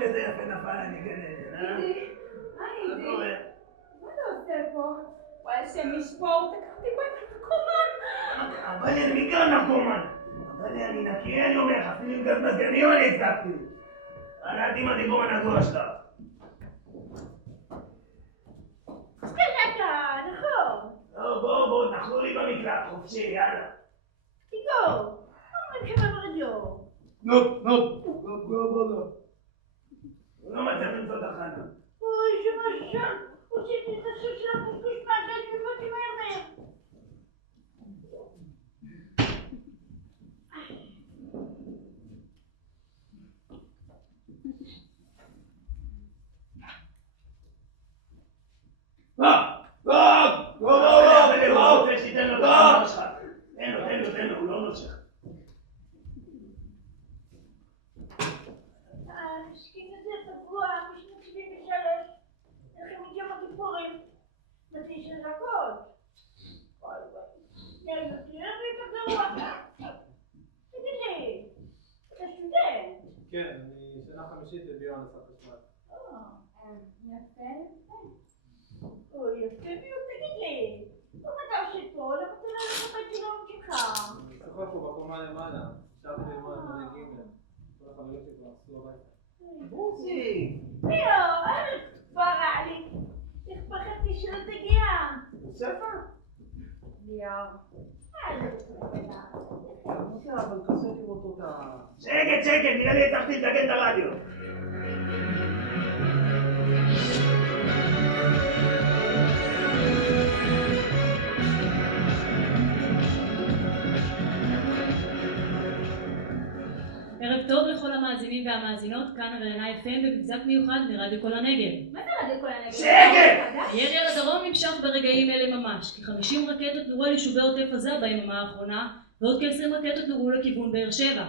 כזה יפה נפל אני גננת, אה? מה קורה? מה אתה עושה פה? וואי, השם משפור, תקחתי פה את הנרקומן. אבל אני מכאן נרקומן. אבל אני נקי, אני אומר לך, אפילו עם גז מזגני או אני הצלחתי. עלתי עם הדיבור הנגוע שלה. תרקה, נכון. בוא, נחלו לי במקלט, חופשי, יאללה. תיגור, אומרים כמה ברדיו. נו. הוא לא מצליח למצוא תחנה. אוי, שמשל, הוצאתי את הסוס של הפושפוש מהגז ובאתי מהר. הוא רוצה שתיתן לו את המאמר שלך. תן לו, הוא לא נושך. השכין הזה טבוע משנת 73, מלחמת יום הכיפורים, ב9 דקות. יותר ויותר גרוע. תגיד לי, אתה סטודנט? כן, אני שנה חמישית בביו הנדסת חשמל. יפה. יפה מאוד, תגיד לי, מה אתה עושה פה? למה אתה לא הולך לבית שלו ממשיכה? אני שוחח פה בקומה למעלה, אפשרתי ללמוד מדי ג' כל החברים שלי כבר עשו הביתה. בוסי! אל תפרע לי, איך פחדתי שלא תגיע. ספר? ליאור, אבל חסר לראות אותה. שקט, נראה לי הצלחתי לתקן את הרדיו. ערב טוב לכל המאזינים והמאזינות, כאן רעיונה FM במבזק מיוחד מרדיו כל הנגב. מה זה רדיו כל הנגב? שקט! הירי על הדרום נמשך ברגעים אלה ממש, כ-50 רקטות נורו על יישובי עוטף עזה ביממה האחרונה, ועוד כ-20 רקטות נורו לכיוון באר שבע.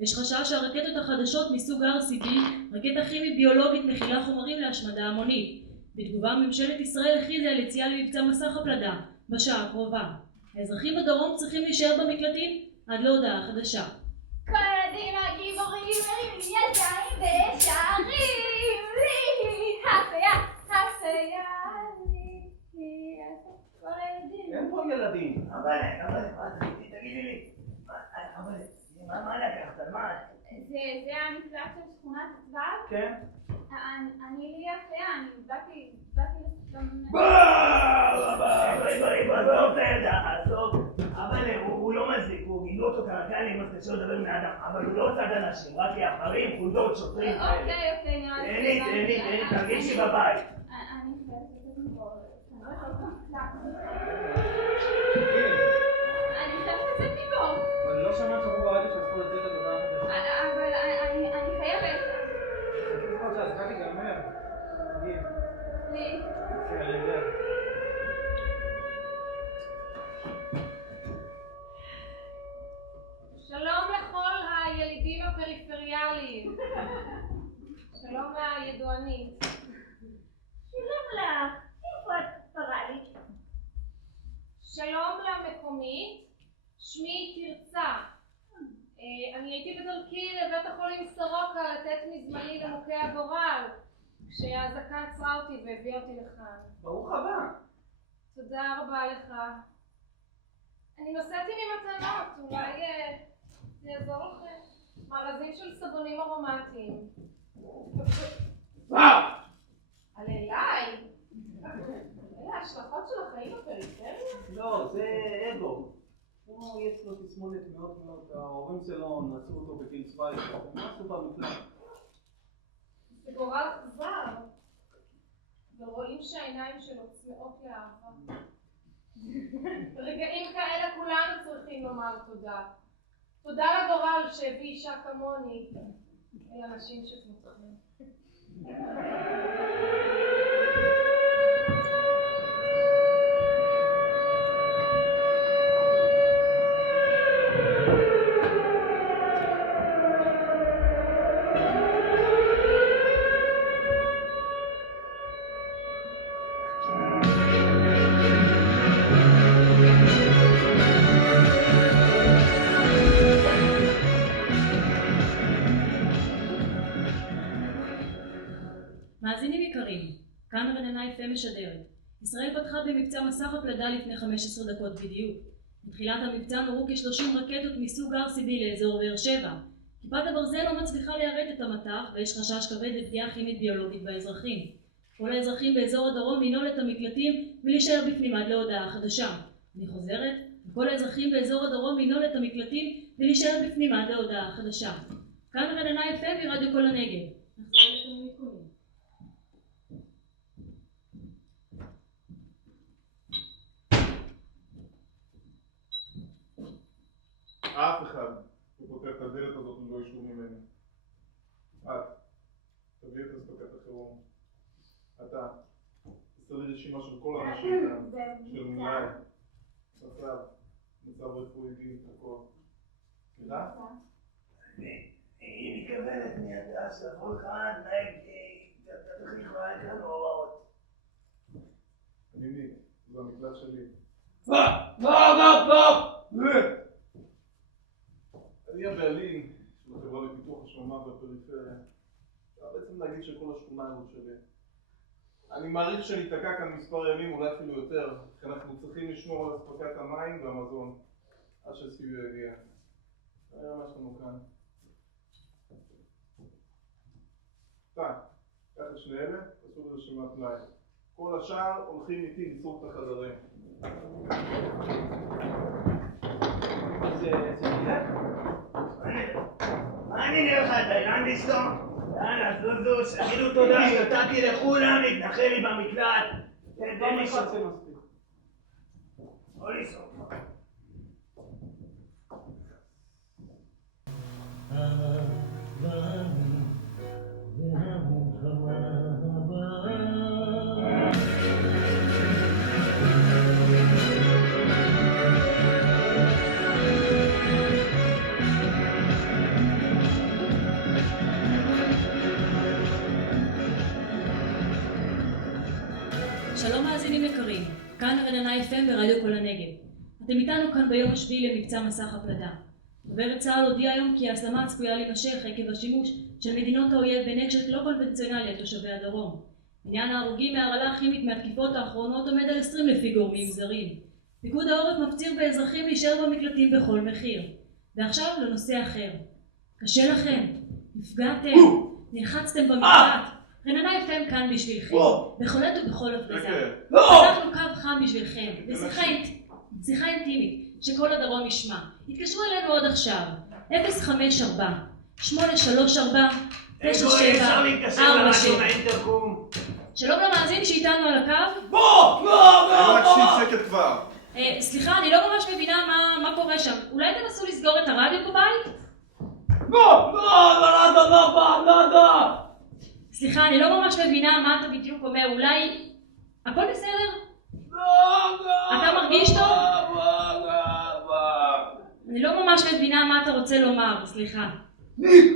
יש חשש שהרקטות החדשות מסוג RCB, רקטה כימית ביולוגית מכילה חומרים להשמדה המונית. בתגובה ממשלת ישראל הכריזה על יציאה למבצע מסך הפלדה בשעה הקרובה. האזרחים בדרום צריכים להישאר במקלטים עד להודעה חדשה. כל הילדים הגיבורים מרים ידיים ושרים לי הפיה לי כל הילדים. אין פה ילדים. אבל, תגידי לי, מה לקחת? מה? זה המקלט של שכונת הצבא? כן? אני לי הפיה, אני באתי עזוב את הילדה, עזוב. אבל הוא לא מזיק, הוא גידו אותו קרקלים, אז קשה לדבר מאדם, אבל הוא לא צד אנשים, רק יחרים, חולדות, שוטרים. אוקיי, נראה לי. תהנית, תרגישי בבית. אני חייבת לצאת מפה. אבל לא שמעת שאמרו ברדיו שאסור לצאת את הדבר החדש. אבל אני חייבת. לפחות שהזכה תיגמר. תגיד. לי. כן, אני יודע. שלום לכל הילידים הפריפריאליים. שלום לידוענית. שלום לך. איפה את פרלית? שלום למקומית. שמי תרצה. אני הייתי בדרכי לבית החולים סורוקה לתת מזמני למוכי הגורל, כשהאזעקה עצרה אותי והביאה אותי לכאן. ברוך הבא. תודה רבה לך. אני נוסעתי ממתנות, אולי זה יעזור לכם. מארזים של סבונים ארומטיים. על אליי? אלה ההשלכות של החיים בפריפריה? לא, זה אגו. יש לו תסמונת מאוד, ההורים שלו נעשו אותו בגיל 17, הם נעשו במקלט. זה גורל אכזר. ורואים שהעיניים שלו צמאות לאהבה. ברגעים כאלה כולנו צריכים לומר תודה. תודה לגורל שהביא אישה כמוני אל אנשים שכמותכם. יקרים, כאן רננה FM משדרת. ישראל פתחה במבצע מסך הפלדה לפני 15 דקות בדיוק. בתחילת המבצע נורו כ-30 רקטות מסוג RCB לאזור באר שבע. כיפת הברזל לא מצליחה ליירט את המטח ויש חשש כבד לפגיעה כימית ביולוגית באזרחים. כל האזרחים באזור הדרום לנעול את המקלטים ולהישאר בפנים עד להודעה חדשה. אני חוזרת, כל האזרחים באזור הדרום לנעול את המקלטים ולהישאר בפנים עד להודעה חדשה. כאן רננה FM מרדיו כל הנגב. נחזור לכם מיקומים. אף אחד לא פותח את הדלת הזאת ולא אישור ממני. את, תביא את אספקת החירום. אתה, תעשה לי רשימה של כל האנשים כאן, של מלאי, מצב רפואי, גיל, הכל. תדע? היא מתכוונת מידה שעבור לך נהג, תחליך לה כאן הוראות. אני ניק, זה המקלט שלי. אני הבעלים של החברה לפיתוח השממה והפריפריה. אפשר בעצם להגיד שכל השכונה הזאת שלי. אני מעריך שניתקע כאן מספר ימים, אולי אפילו יותר, כי אנחנו צריכים לשמור על אספקת המים והמזון עד שהסיוע יגיע. זה היה מה שלנו כאן. קח את שני אלה, תעשו ברשימת מלאי. כל השאר הולכים איתי לסרוק את החדרים. זה נראה? מה אני נראה לך, תאילנדיסטון? יאללה, זוזוש, תגידו תודה שנתתי לכולם להתנחל לי במקלט. תן לי אחד זה מספיק. או לסרוק. שלום מאזינים יקרים, כאן רננה FM ברדיו כל הנגב. אתם איתנו כאן ביום השביעי למבצע מסך הפלדה. דוברת צה"ל הודיע היום כי ההסלמה צפויה להימשך עקב השימוש של מדינות האויב בנשק לא קונבנציונלי לתושבי הדרום. עניין ההרוגים מהרעלה כימית מהתקיפות האחרונות עומד על 20 לפי גורמים זרים. פיקוד העורף מפציר באזרחים להישאר במקלטים בכל מחיר. ועכשיו לנושא אחר. קשה לכם, נפגעתם, נלחצתם במקלט. רננה FM כאן בשבילכם, בכל עת ובכל הפגזה. אנחנו קו חם בשבילכם, בשיחה אינטימית, שכל הדרום ישמע. התקשרו אלינו עוד עכשיו, 054 834 אפשר להתקשר לרדיו מהאינטרקום. שלום למאזין שאיתנו על הקו. אני מקשיב שקט כבר. סליחה, אני לא ממש מבינה מה קורה שם. אולי תנסו לסגור את הרדיו בבית? סליחה, אני לא ממש מבינה מה אתה בדיוק אומר. אולי... הכל בסדר? אתה מרגיש טוב? אני לא ממש מבינה מה אתה רוצה לומר, סליחה. ניק!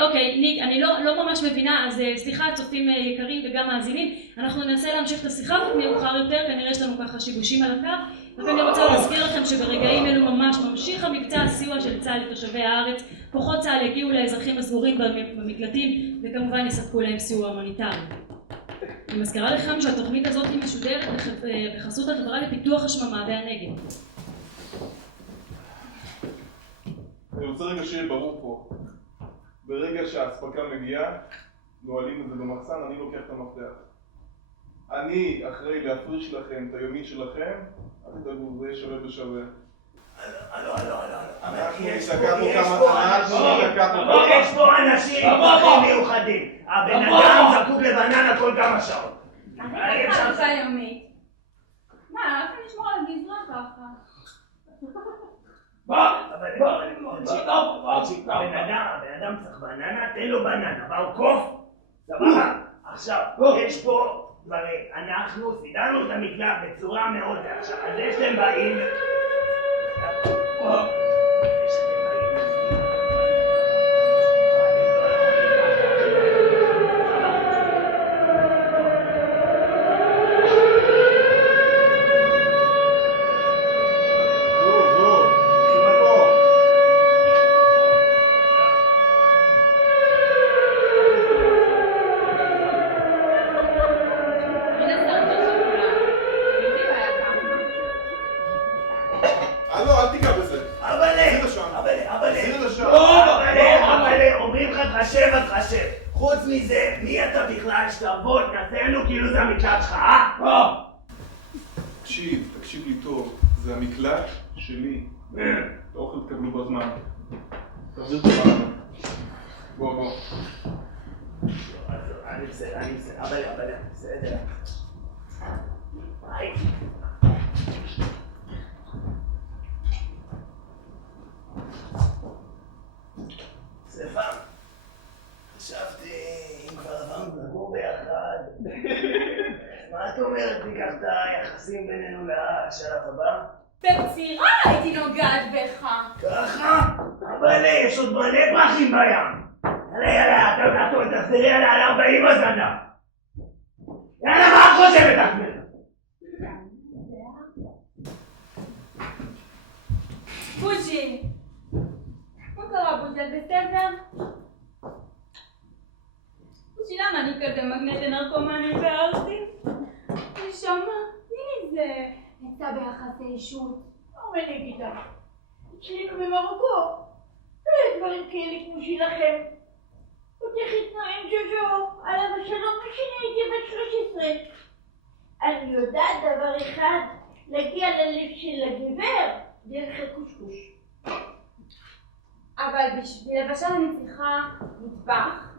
אוקיי, ניק, אני לא ממש מבינה, אז סליחה, צופים יקרים וגם מאזינים, אנחנו ננסה להמשיך את השיחה מאוחר יותר, כנראה יש לנו ככה שיבושים על הקו, ואני רוצה להזכיר לכם שברגעים אלו ממש ממשיך המבצע הסיוע של צה"ל לתושבי הארץ, כוחות צה"ל הגיעו לאזרחים הסגורים במקלטים, וכמובן יספקו להם סיוע הומניטרי. אני מזכירה לכם שהתוכנית הזאת משודרת בחסות החברה לפיתוח השממה והנגב. אני רוצה רגע שיהיה ברור פה. ברגע שהאספקה מגיעה, נועלים את זה במחסן, אני לוקח את המפתח. אני אחראי להפריש לכם את היומית שלכם, אל תדאגו, זה יהיה שווה בשווה. יש פה אנשים עם צרכים מיוחדים. הבן אדם זקוק לבננה כל כמה שעות. אני רוצה יומית. מה, איך אני אשמור על הגזרה ככה? הבן אדם צריך בננה, תן לו בננה, באו קוף, סבבה? עכשיו, יש פה דברים, אנחנו סידרנו את המקלט בצורה מאוד עכשיו, אז יש להם באים אל תיגע בזה. אבל אומרים לך תחשב, אז תחשב. חוץ מזה, מי אתה בכלל שתרבות? נעשה לנו כאילו זה המקלט שלך, אה? תקשיב לי טוב, זה המקלט שלי. את האוכל תקבלו בזמן. תחזיר את הבעיה. בוא. אני בסדר, אבל בסדר. ביי. ספר, חשבתי אם כבר עברנו לגור ביחד. מה את אומרת, תיקח את היחסים בינינו לשלב הבא? בצירה הייתי נוגעת בך. ככה? אבל יש עוד מלא פרחים בים. יאללה, תחזרי על 40 הזנה. יאללה, מה את חושבת עצמך? בוז'י, מה קרה בוז'י, את בסדר? בוז'י, למה אני כזה מגנט לנרקומנים וערסים? נשמה, הנה זה נמצא ביחסי אישות. אבל אני אגיד לך, אצלנו במרוקו, לא יש דברים כאלה כמו שלכם. אותך התנועים ג'וג'ו, עליו השלום כשאני הייתי בת 13. אני יודעת דבר אחד, להגיע ללב של הגבר דרך הקושקוש. אבל בשביל לבשל אני צריכה מטבח,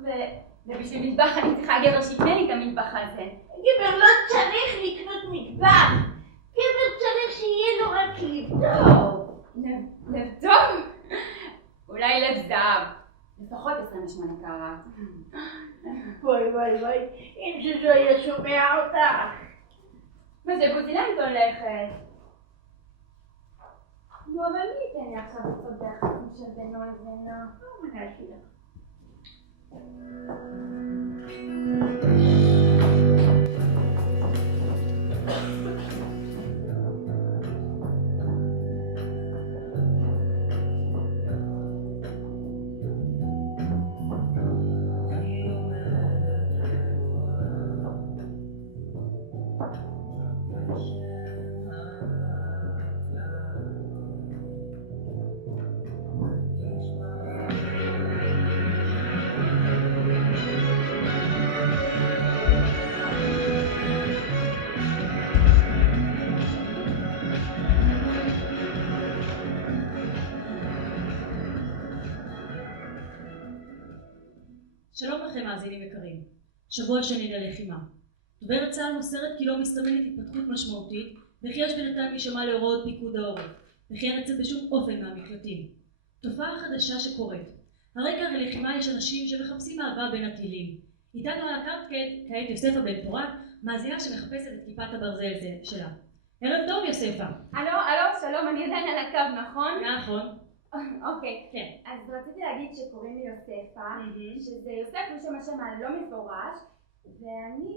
ובשביל מטבח אני צריכה גבר שיקנה לי את המטבח הזה. גבר לא צריך לקנות מטבח, גבר צריך שיהיה לו רק לב טוב. לב טוב? אולי לב זהב. לפחות 28 קראט. וואי, אם ז'וז'ו היה שומע אותך. מה זה בוזי, לאן את הולכת? נו, אבל מי ייתן לי עכשיו קצת ביחסים של בינו לבינו? מה נעשי לך? שלום לכם מאזינים יקרים, שבוע שני ללחימה. דוברת צה"ל מוסרת כי לא מסתמנת התפתחות משמעותית וכי יש בינתיים להישמע להוראות פיקוד העורף וכי אין לצאת בשום אופן מהמקלטים. תופעה חדשה שקורית. הרקע ללחימה יש אנשים שמחפשים אהבה בין הטילים. איתנו על הקו כעת יוספה בן פורת, מאזינה שמחפשת את כיפת הברזל שלה. ערב טוב יוספה. הלו, שלום, אני עדיין על הקו, נכון? נכון. אוקיי, כן. אז רציתי להגיד שקוראים לי יוספה, שזה יוסף לשם השם הלא מפורש, ואני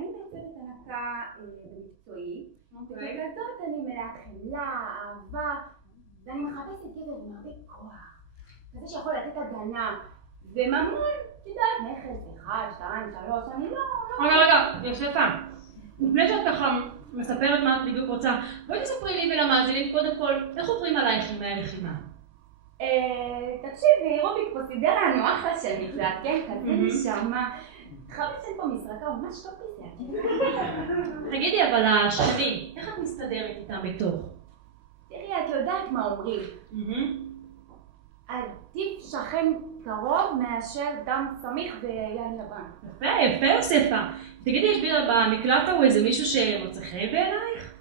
מעצבת הנקה במקצועי, ובכזאת אני מלאת חמלה, אהבה, ואני מחפשת גבר עם הרבה כוח, כזה שיכול לתת הגנה, וממון, תדעת, נכס, 1, 2, 3, אני לא... רגע, יוספה, לפני שאת ככה מספרת מה את בדיוק רוצה, בואי תספרי לי ולמאזינים קודם כל, איך עוברים עלייך ימי הלחימה? תקשיבי, רוביק פה סידר לנו אחלה של מקלט, כן? כזה נשמה. חפשת פה מסרקה, ממש טוב בזה. תגידי, אבל השכנים, איך את מסתדרת איתם בתוך? תראי, את יודעת מה אומרים. עדיף שכן קרוב מאשר דם סמיך ויין לבן. יפה יוספה. תגידי, יש במקלט ההוא איזה מישהו שמוצא חן בעינייך?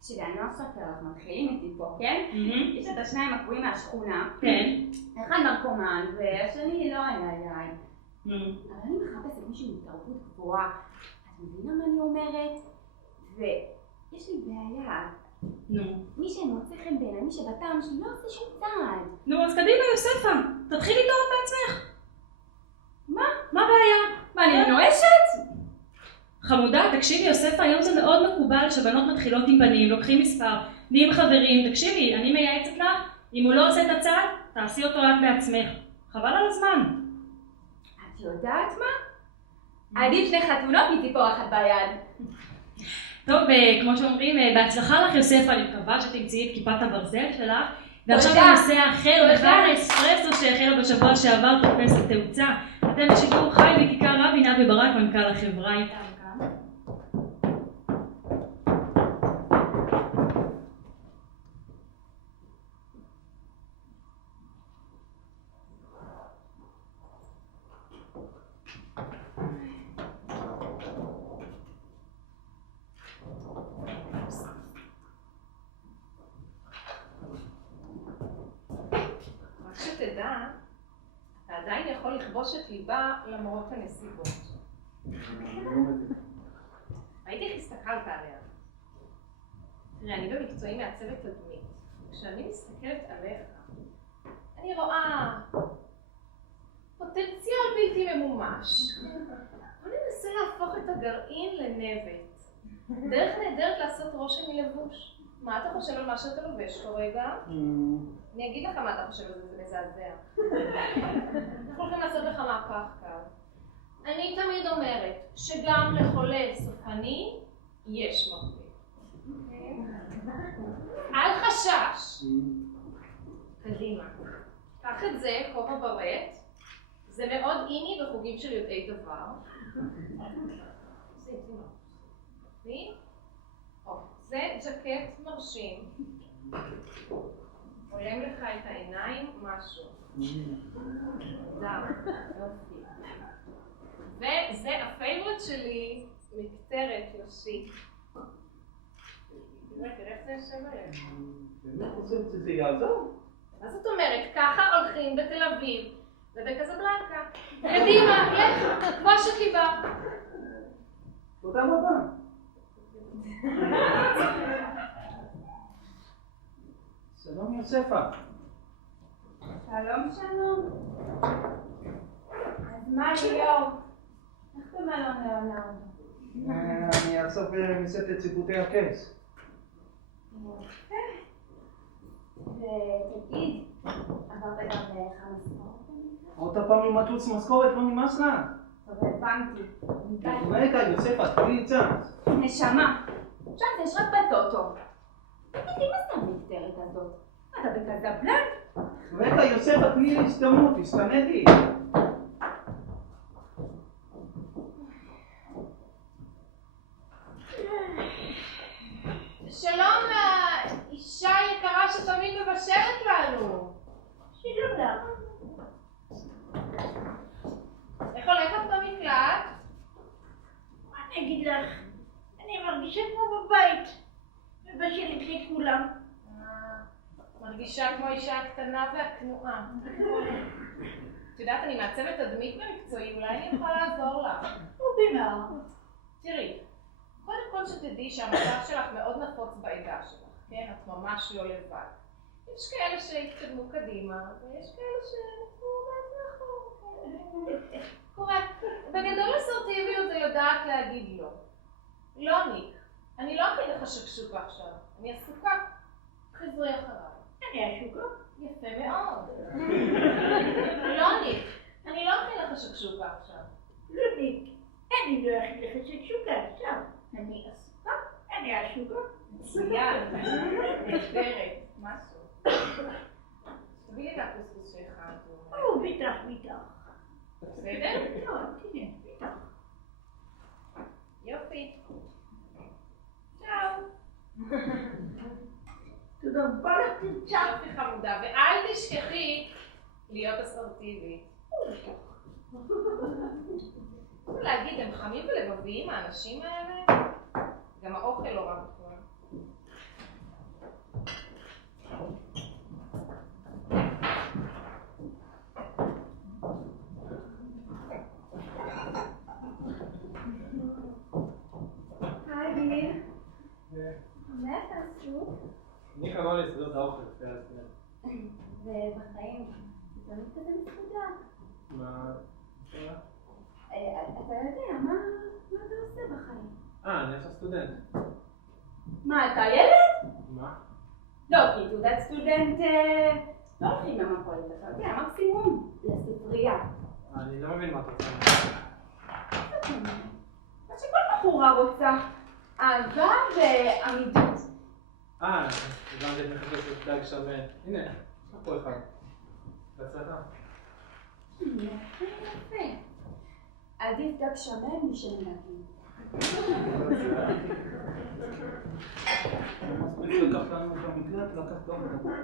תקשיבי, אני לא אספר לך, מתחילים איתי פה, כן? יש את השניים הקבועים מהשכונה. כן. אחד נרקומן, והשני לא היה יין. אבל אני מחפשת מישהו מתרבות גבוהה. את מבינה מה אני אומרת? ויש לי בעיה. מי שמוצא חן בעיניי, מי שבטעם שלי לא עושה שום צעד. נו, אז קדימה יוספה, תתחילי לטעות בעצמך. מה הבעיה? מה, אני נואשת? חמודה, תקשיבי יוספה, היום זה מאוד מקובל שבנות מתחילות עם בנים, לוקחים מספר, נהיים חברים. תקשיבי, אני מייעצת לך, אם הוא לא עושה את הצעד, תעשי אותו רק בעצמך. חבל על הזמן. את יודעת מה? עדיף שני חתונות מציפור אחת ביד. טוב, כמו שאומרים, בהצלחה לך יוספה, אני מקווה שתמצאי את כיפת הברזל שלך. ועכשיו בנושא אחר, מחר האספרסו שהחלה בשבוע שעבר תופסת תאוצה. אתם בשידור חי בכיכר רבין, אבי ברק, מנכ"ל החברה איתם כאן. שתדע, אתה עדיין יכול לכבוש את ליבה למרות הנסיבות. ראיתי איך הסתכלת עליה. תראה, אני במקצועי מעצבת תדמית. כשאני מסתכלת עליך, אני רואה פוטנציאל בלתי ממומש. בוא ננסה להפוך את הגרעין לנבט. דרך נהדרת לעשות רושם מלבוש. מה אתה חושב על מה שאתה לובש כרגע? אני אגיד לך מה אתה חושב על זה, זה מזעזע. אנחנו הולכים לעשות לך מהפך כאן. אני תמיד אומרת שגם לחולה סופני יש מרפא. אל חשש. קדימה. קח את זה, כובע ברט. זה מאוד איני בחוגים של יודעי דבר. זה איתי. זה ג'קט מרשים. עולם לך את העיניים, משהו. יופי. וזה הפייבורט שלי, מקטרת יוסי. תראה איך זה יושב עליהם. באמת חושבת שזה יעזור? מה זאת אומרת? ככה הולכים בתל אביב ובקזבלנקה. קדימה, לך, כבוש את ליבה. תודה רבה. שלום יוספה. שלום שלום. אז מה ליאור? איך במלון ליאונרד? אני אאסוף מסת ציפותי הכס. ותגיד, עברת גם חם משכורת? עוד פעם עם מטוס משכורת לא נמאס לה. טוב, הבנתי. רגע יוספה, תביא לי צ'אנס. נשמה, צ'אנס יש רק בטוטו. תגידי, מה זה המקטרת הזאת? אתה בקזבלנקה? רגע יוספה, תני לי הזדמנות, הסתנתי. שלום לאישה יקרה שתמיד מבשרת לנו. שלום לך. איך הולכת במקלט? מה אני אגיד לך? אני מרגישה כמו בבית. מבשלת לכולם. מרגישה כמו אישה הקטנה והכנועה. את יודעת, אני מעצבת תדמית במקצועי, אולי אני יכולה לעזור לך. ובמה? תראי, קודם כל שתדעי שהמצב שלך מאוד נפוץ בעדה שלך, כן? את ממש לא לבד. יש כאלה שהתקדמו קדימה, ויש כאלה שנתנו מאחור. קורה. בגדול אסרטיביות זה יודעת להגיד לא. לא ניק, אני לא אכין לך שקשוקה עכשיו, אני עסוקה. חזרי אחריי. אני השוקה? יפה מאוד. לא ניק, אני לא אכין לך שקשוקה עכשיו. לא ניק, אני לא אכין לך שקשוקה עכשיו. אני עסוקה, אני השוקה. מצוין, נהדרת, משהו. תביא לי את הקוסקוס שהכנת. ביטח. בסדר? לא, תראה, ביטח. יופי. צ'או. תודה רבה לך תרצה. יופי חמודה, ואל תשכחי להיות אסרטיבית. להגיד, הם חמים ולבביים האנשים האלה? גם האוכל לא רע בכלל. היי דיר. מה אתה עשו? אני כמובן לסדר את האוכל לפי הסדר. ובחיים, זה תמיד כזה מסודר. מה? אתה יודע, מה אתה עושה בחיים? אני עכשיו סטודנט. מה, אתה ילד? מה? לא, כי תעודת סטודנט לא הולכים למכולת, אתה יודע, מקסימום לספרייה. אני לא מבין מה אתה רוצה. מה שכל בחורה רוצה. אהבה ועמידות. הבנתי את מחפשת דג שמן. הנה, יש לך פה אחד. בהצלחה. יפה. עדיף דג שמן משמנקים. מספיק לקחת לנו את המקלט, לקחת גם את הבחורה.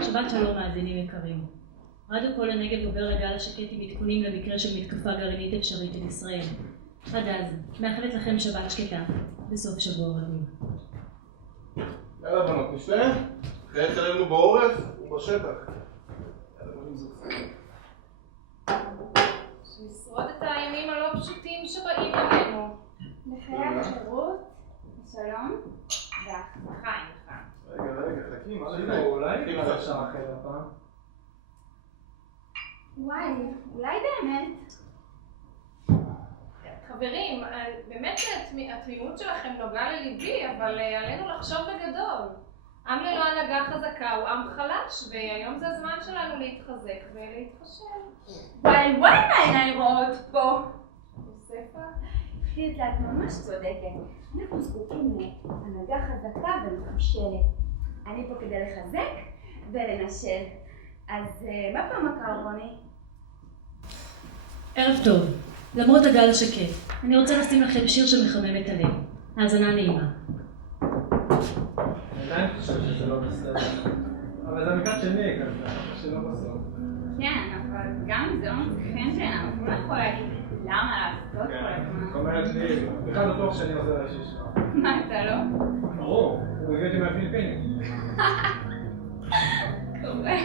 שבת שלום מאזינים יקרים. רדיו כל הנגב עובר לגל השקט עם עדכונים למקרה של מתקפה גרעינית אפשרית על ישראל. עד אז, מאחלת לכם שבת שקטה, בסוף שבוע רגוע. יאללה בנות, נשתה? חיית שלנו בעורף ובשטח. שנשרוד את הימים הלא פשוטים שבאים אלינו. לחיי החירות, השלום וההצלחה עמך. רגע, חכי, מה זה? אולי נקרא לך שם אחר הפעם? וואי, אולי באמת. חברים, באמת התמימות שלכם נוגעה לליבי, אבל עלינו לחשוב בגדול. עם ללא הנהגה חזקה הוא עם חלש, והיום זה הזמן שלנו להתחזק ולהתחשב. וואי, מה העיניים רואות פה? יוספה? תראי, את ממש צודקת. אנחנו זקוקים להנהגה חזקה ומחושלת. אני פה כדי לחזק ולנשל. אז מה פעם הקרבוני? ערב טוב. למרות הגל השקט, אני רוצה לשים לכם שיר שמחמם את הלב. האזנה נעימה. אני עדיין חושב שזה לא בסדר. אבל זה המקלט שלי, כזה, שלא בסוף. כן, אבל גם אם זה לא מצליחים שלנו, הוא לא יכול להגיד למה לעשות כל הזמן. זאת אומרת לי, בכלל בטוח שאני עוזר לאיש שלך. מה, אתה לא? ברור, הוא הביא אותי מהפיליפינים. קורה.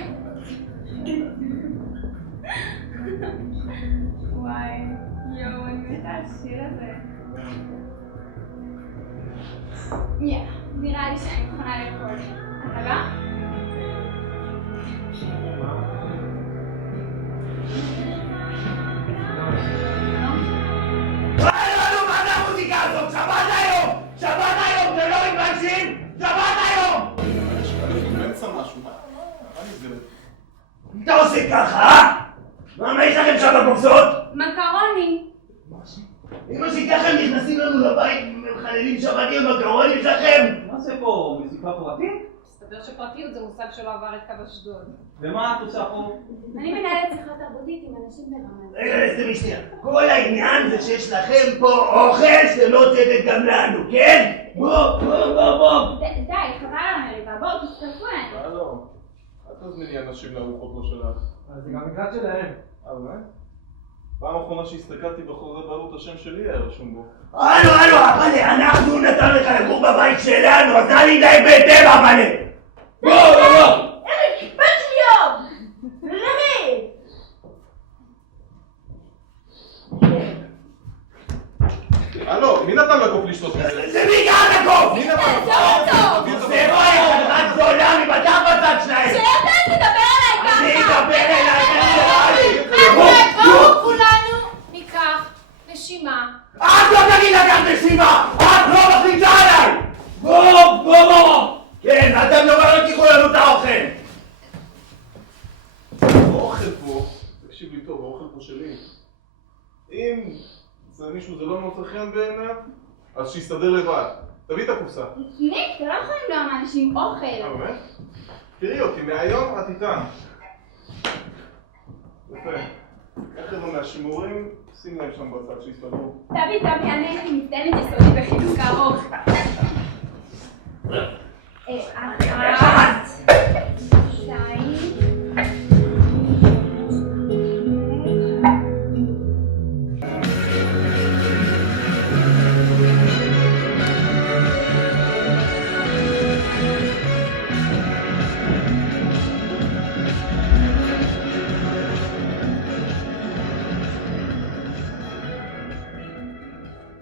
וואי, יואו, אני מתה על השיר הזה. נראה לי שאני מוכנה לרקוד. אתה בא? מה זה המוזיקה הזאת? שבת היום! שבת היום! אתם לא מתביישים? שבת היום! אני באמצע משהו, מה נסגרת? אתה עושה ככה, אה? מה יש לכם שם בקופסאות? מקרוני. אמא שככה הם נכנסים לנו לבית ומחללים שבתים במקרוני שלכם? מה זה פה? מזיקה פרטית? מסתבר שפרטיות זה מושג שלא עבר את קו אשדוד. ומה את עושה פה? אני מנהלת שיחה תרבותית עם אנשים ברמה. רגע, תסתמי שנייה. כל העניין זה שיש לכם פה אוכל שלא הוצאתם גם לנו, כן? בוא. די, חבל על המריבה, בואו תצטרפו אלינו. לא. אל תזמיני אנשים לארוחות לא שלך. אז זה גם מקלט שלהם. באמת? פעם האחרונה שהסתכלתי בחוזה בעלות השם שלי היה רשום בו. הלו, אבל אנחנו נתן לך לגור בבית שלנו, אז נא להתנהג בהתאם, אבל בוא. איך אכפת לי יום! למי? הלו, מי נתן לקוף לשתות מזה? זה מי גר לקוף? מי נתן? זה רואי, חדרת גדולה, מבטח בצד שלהם. שאתה תדבר עליי ככה! אני אדבר אליי, אני חבר'ה, בואו כולנו ניקח נשימה. את לא תגיד לקחת נשימה! את לא מחליטה עליי! בוא! כן, אתם לא תיקחו לנו את האוכל! האוכל פה, תקשיב לי טוב, האוכל פה שלי. אם זה מישהו זה לא מוצא חן בעיניו, אז שיסתדר לבד. תביא את הקופסה. ניק, אתה לא יכול למנוע מאנשים אוכל. באמת? תראי אותי, מהיום את איתם. יפה. איך הם מהשימורים? שים להם שם בצד שיסתדרו. תביא, אני הייתי מצטיינת יסודי בחינוך ארוך. אחת, שתיים,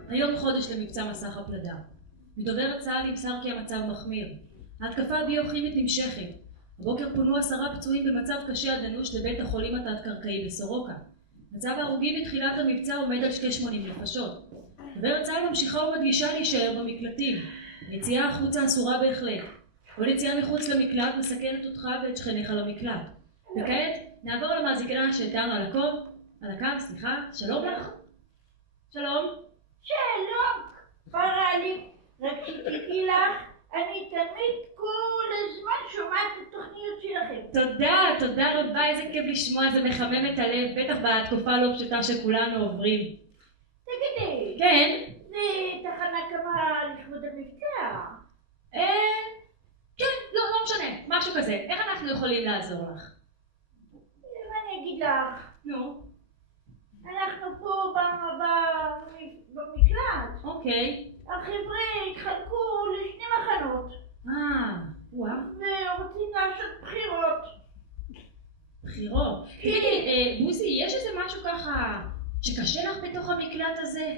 היום חודש למבצע מסך הפלדה. מדוברת צה"ל נמסר כי המצב מחמיר. ההתקפה הביוכימית נמשכת. הבוקר פונו 10 פצועים במצב קשה עד אנוש לבית החולים התת-קרקעי בסורוקה. מצב ההרוגים מתחילת המבצע עומד על כ-80 נפשות. הגברת צהל ממשיכה ומדגישה להישאר במקלטים. היציאה החוצה אסורה בהחלט. כל יציאה מחוץ למקלט מסכנת אותך ואת שכניך למקלט. וכעת נעבור למאזינה שאיתנו על הקו, שלום לך. שלום. שלום, פרלי, רק שתדעי לך, אני תמיד כל הזמן שומעת את התוכניות שלכם. תודה רבה, איזה כיף לשמוע, זה מחמם את הלב, בטח בתקופה לא פשוטה שכולנו עוברים. תגידי. כן? זה תחנה קמה לכבוד המבצע. כן, לא משנה, משהו כזה. איך אנחנו יכולים לעזור לך? מה אני אגיד לך? נו. אנחנו פה במקלט. אוקיי. החבר'ה התחלקו לשני מחנות. וואו. ורוצים לעשות בחירות. בחירות? תגידי, בוזי, יש איזה משהו ככה שקשה לך בתוך המקלט הזה?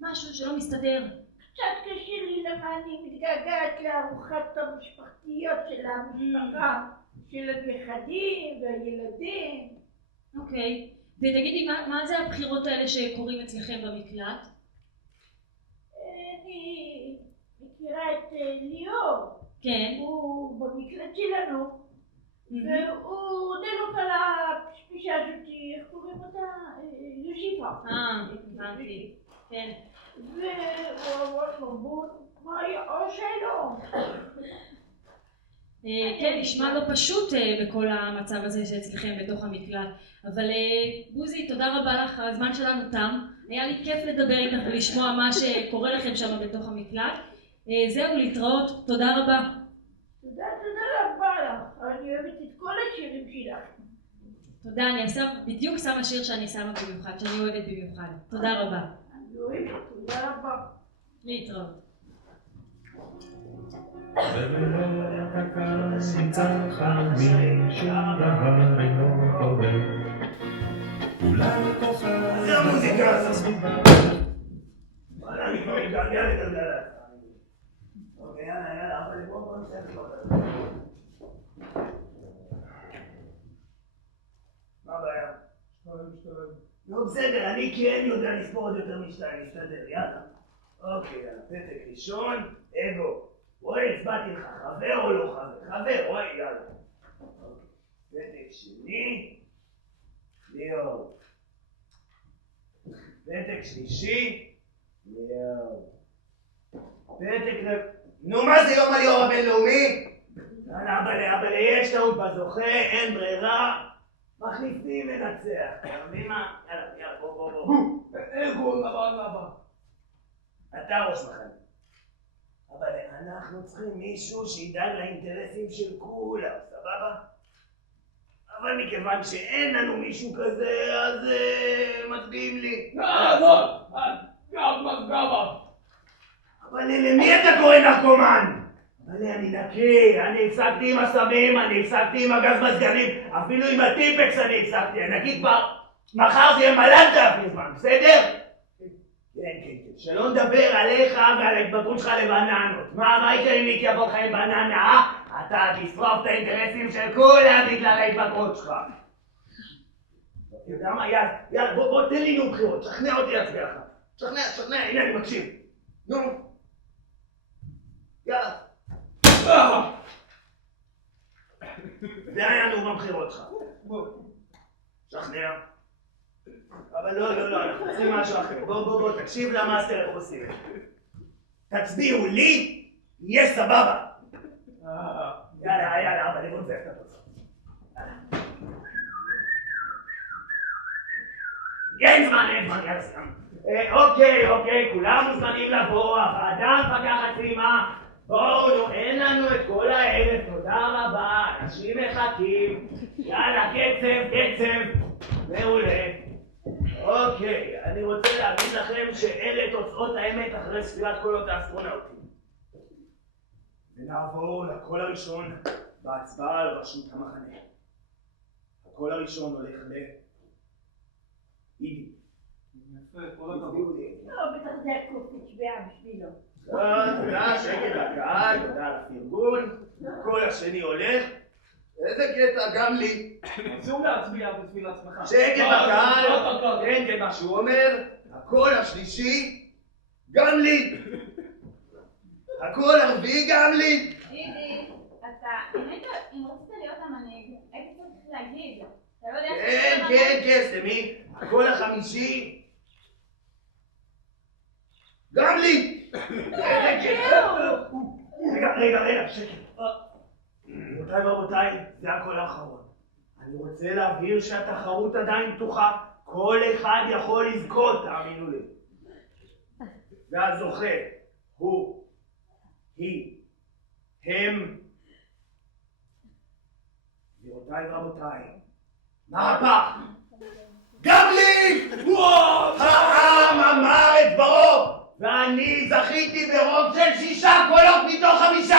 משהו שלא מסתדר? קצת קשה לי למה אני מתגעגעת לארוחת המשפחתיות של המשפחה, של הנכדים והילדים. אוקיי. ותגידי, מה זה הבחירות האלה שקורים אצלכם במקלט? אני מכירה את ליאור. כן. הוא במקלט שלנו. והוא די לא קלה פשפישה הזאתי, איך קוראים אותה? יושיפה. הבנתי. כן. והוא אמר מה היה או שלום? כן, נשמע לא פשוט בכל המצב הזה שאצלכם בתוך המקלט. אבל בוזי, תודה רבה לך, הזמן שלנו תם. היה לי כיף לדבר איתך ולשמוע מה שקורה לכם שם בתוך המקלט. זהו, להתראות, תודה רבה. תודה רבה לך, אני אוהבת את כל השירים שלך. תודה, אני בדיוק שמה שיר שאני שמה במיוחד, שאני אוהבת במיוחד. תודה רבה. אני אוהבת, תודה רבה. להתראות. זה המוזיקה הזאת. וואלה, אני כבר מתגעגע לגלגלצ. אוקיי, יאללה, אבל בוא נצטרך כבר. מה הבעיה? לא בסדר, אני כן יודע לספור עוד יותר משתיים, נסתדר, יאללה. אוקיי, יאללה, פתק ראשון, אגו. וואי, הצבעתי לך, חבר או לא חבר? חבר, וואי, יאללה. פתק שני, ליאור. פתק שלישי, ליאור. פתק נו, מה זה יום הליאור הבינלאומי? יאללה, אבל יש טעות בזוכה, אין ברירה. מחליפים מנצח, אתה מבין מה? יאללה, בוא. איך קוראים הבא? אתה ראש מחנה. אבל אנחנו צריכים מישהו שידאג לאינטרסים של כולם, סבבה? אבל מכיוון שאין לנו מישהו כזה, אז מצביעים לי. אבל למי אתה קורא נרקומן? אני נקי, אני הפסקתי עם הסמים, אני הפסקתי עם הגז מזגנים, אפילו עם הטיפקס אני הפסקתי, נגיד כבר, מחר זה יהיה מלנת אפילו זמן, בסדר? כן, שלא נדבר עליך ועל ההתבגרות שלך לבננות. מה יקרה אם ניקי יבוא לך עם בננה? אתה תשרוף את האינטרסים של כולם בגלל ההתבגרות שלך. אתה יודע מה? יאללה, בוא תן לי נו בחירות, שכנע אותי להצביע לך. שכנע, הנה אני מקשיב. נו. יאללה. זה היה נאום הבחירות שלך. שכנע. אבל לא, אנחנו צריכים משהו אחר. בוא, תקשיב למאסטר איך עושים. תצביעו לי, יהיה סבבה. יאללה, אבל לבוא נצטרך את התוצאות. אין זמן, יאללה סתם. אוקיי, כולם מוזמנים לבוא, הוועדה המפקחת סיימה. בואו, אין לנו את כל הערב, תודה רבה, אנשים מחכים. יאללה, קצב, מעולה. אוקיי, אני רוצה להגיד לכם שאלה תוצאות האמת אחרי ספירת קולות האסטרונאוטים. ונעבור לקול הראשון בהצבעה על ראשות המחנה. הקול הראשון הולך אידי. יפה, כל הכבוד. לא, בטח זה הקוף תשבעה בשבילו. תודה, שקט לקהל, תודה על הפרגון. הקול השני הולך. איזה קטע, גם לי. אסור להצביע בשביל עצמך. שקט בקהל, כן, מה שהוא אומר. הקול השלישי גם לי! הכל ערבי גם לי! דידי, אם רצית להיות המנהיג, הייתי צריך להגיד. אתה לא יודע כן, סתמי, הכל החמישי. גם לי! רגע, שקט. רבותיי ורבותיי, זה הכל האחרון. אני רוצה להבהיר שהתחרות עדיין פתוחה. כל אחד יכול לזכות, תאמינו לי. והזוכה הוא, היא, הם. גבירותיי ורבותיי, מהפך! גם לי! העם אמר את דברו! ואני זכיתי ברוב של 6 קולות מתוך 5!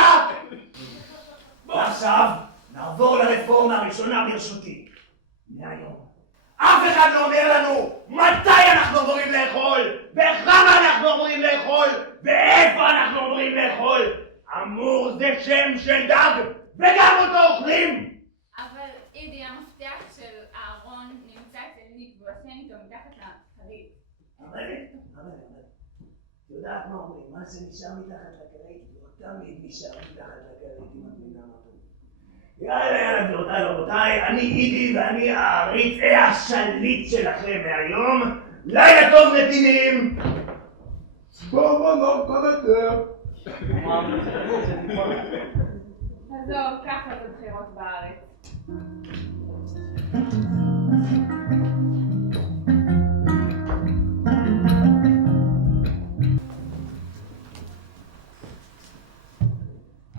ועכשיו נעבור לרפורמה הראשונה ברשותי. מהיום אף אחד לא אומר לנו מתי אנחנו אמורים לאכול, וכמה אנחנו אמורים לאכול, ואיפה אנחנו אמורים לאכול. אמור זה שם של דג, וגם אותו אוכלים. אבל אידי, המפתח של אהרון נמצא אצל ניק ועושה איתו מתחת לחרית. אבל, יודעת מה אומרים, מה שנשאר מתחת לכרית, לא תמיד נשאר מתחת לכרית, אם את מבינה מה טוב. יאללה, גבירותיי ורבותיי, אני אידי ואני העריץ השליט שלכם מהיום. לילה טוב נתינים! בוא לא קודתר! עזוב, ככה זה בחירות בארץ.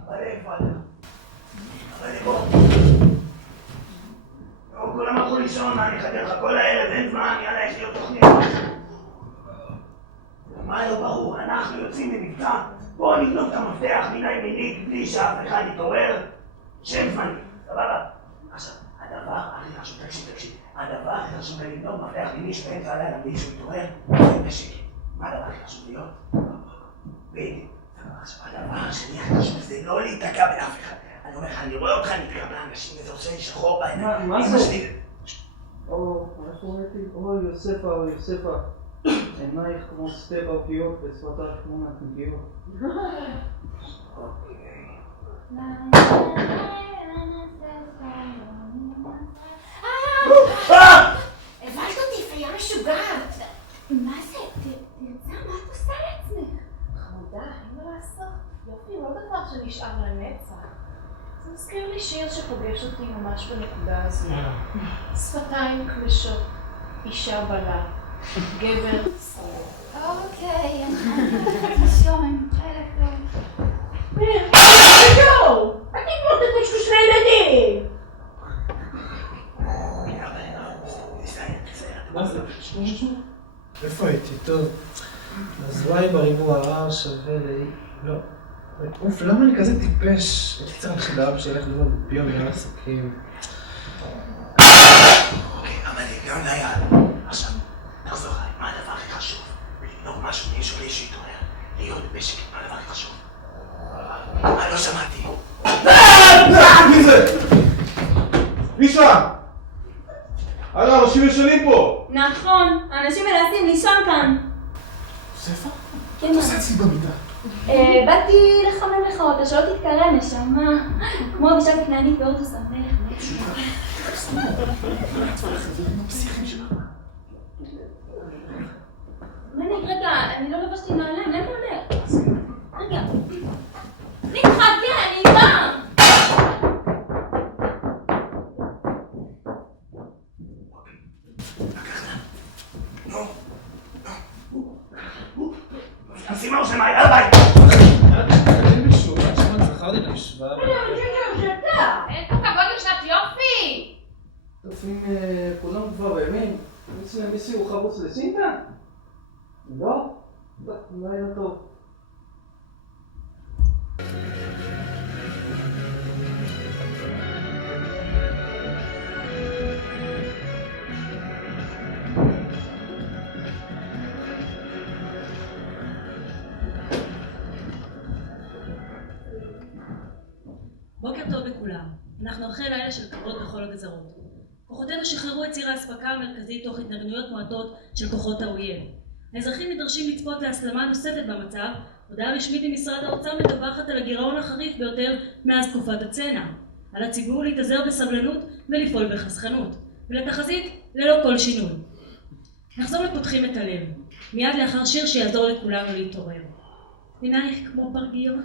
אבל איפה אתה? אבל בוא. כולם הלכו לישון, מה אני אחכה לך כל הערב, אין זמן, יאללה, יש לי עוד תוכנית. מה לא ברור, אנחנו יוצאים למבצע, בואו נגנוב את המפתח מיני מיניק בלי שאף אחד יתעורר. שם זמני, סבבה? עכשיו, הדבר הכי חשוב, תקשיב, הדבר הכי חשוב לגנוב מפתח מיני שבאמצע הלילה בלי שהוא יתעורר, זה בשקט. מה הדבר הכי חשוב להיות? בדיוק. עכשיו, הדבר השני הכי חשוב זה לא להיתקע באף אחד. אני אומר לך, אני רואה אותך נתקע באנשים וזה עושה לי שחור בעיניים. מה זה? יוספה, עינייך כמו שתי ברקיות ושפתייך כמו נקניקיות. הבלת אותי, פיה משוגעת. מה זה? תרצה, מה את עושה לעצמך? חמודה, אין מה לעשות. יופי, לא דבר שנשאר לנצח. זה מזכיר לי שיר שפוגש אותי ממש בנקודה הזו. שפתיים קלשות, אישה בלה, גבר שרוך. אוקיי, אני הולכת לישון. לילה טוב. יואו! אל תגמור את הקשקוש לילדים! מה זה? איפה הייתי? טוב. אז וואי בריבוע הרער שווה לי... לא. אוף, למה אני כזה טיפש? הייתי צריך להתחיל לאבא שילך ללמוד ביום מנהל עסקים. אוקיי, אבל גם ליד. עכשיו, תחזור עליי, מה הדבר הכי חשוב? לגנוב משהו מישהו בלי שיתעורר. להיות בשקט, מה הדבר הכי חשוב? אני לא שמעתי. מי זה? מי שם? הלאה, אנשים ישנים פה! נכון, האנשים מנסים לישון כאן. יוספה? כן, מה עושה אצלי במיטה? באתי לחמם לך אותה, שלא תתקרן, נשמה. כמו בשעת התנהגית באוטו שמח. מה רגע, אני לא לבשתי נעליים, לאן אתה הולך? רגע. נתחכה, אני באה! שים ראש למעי, על הבית! אין בשורה, שמעת זכר לי לשווה. אין פה כבוד לשנת יופי! תופים כולם כבר בימין? מישהו הוא חרוץ לסינטה? לא? לילה טוב. בוקר טוב לכולם. אנחנו אחרי לילה של קרבות בכל הגזרות. כוחותינו שחררו את ציר האספקה המרכזי תוך התנגנויות מועטות של כוחות האויב. האזרחים נדרשים לצפות להסלמה נוספת במצב. הודעה רשמית ממשרד האוצר מדווחת על הגירעון החריף ביותר מאז תקופת הצנע. על הציבור להתאזר בסבלנות ולפעול בחסכנות, ולתחזית ללא כל שינוי. נחזור לפותחים את הלב, מיד לאחר שיר שיעזור לכולנו להתעורר. עינייך כמו פרגיות,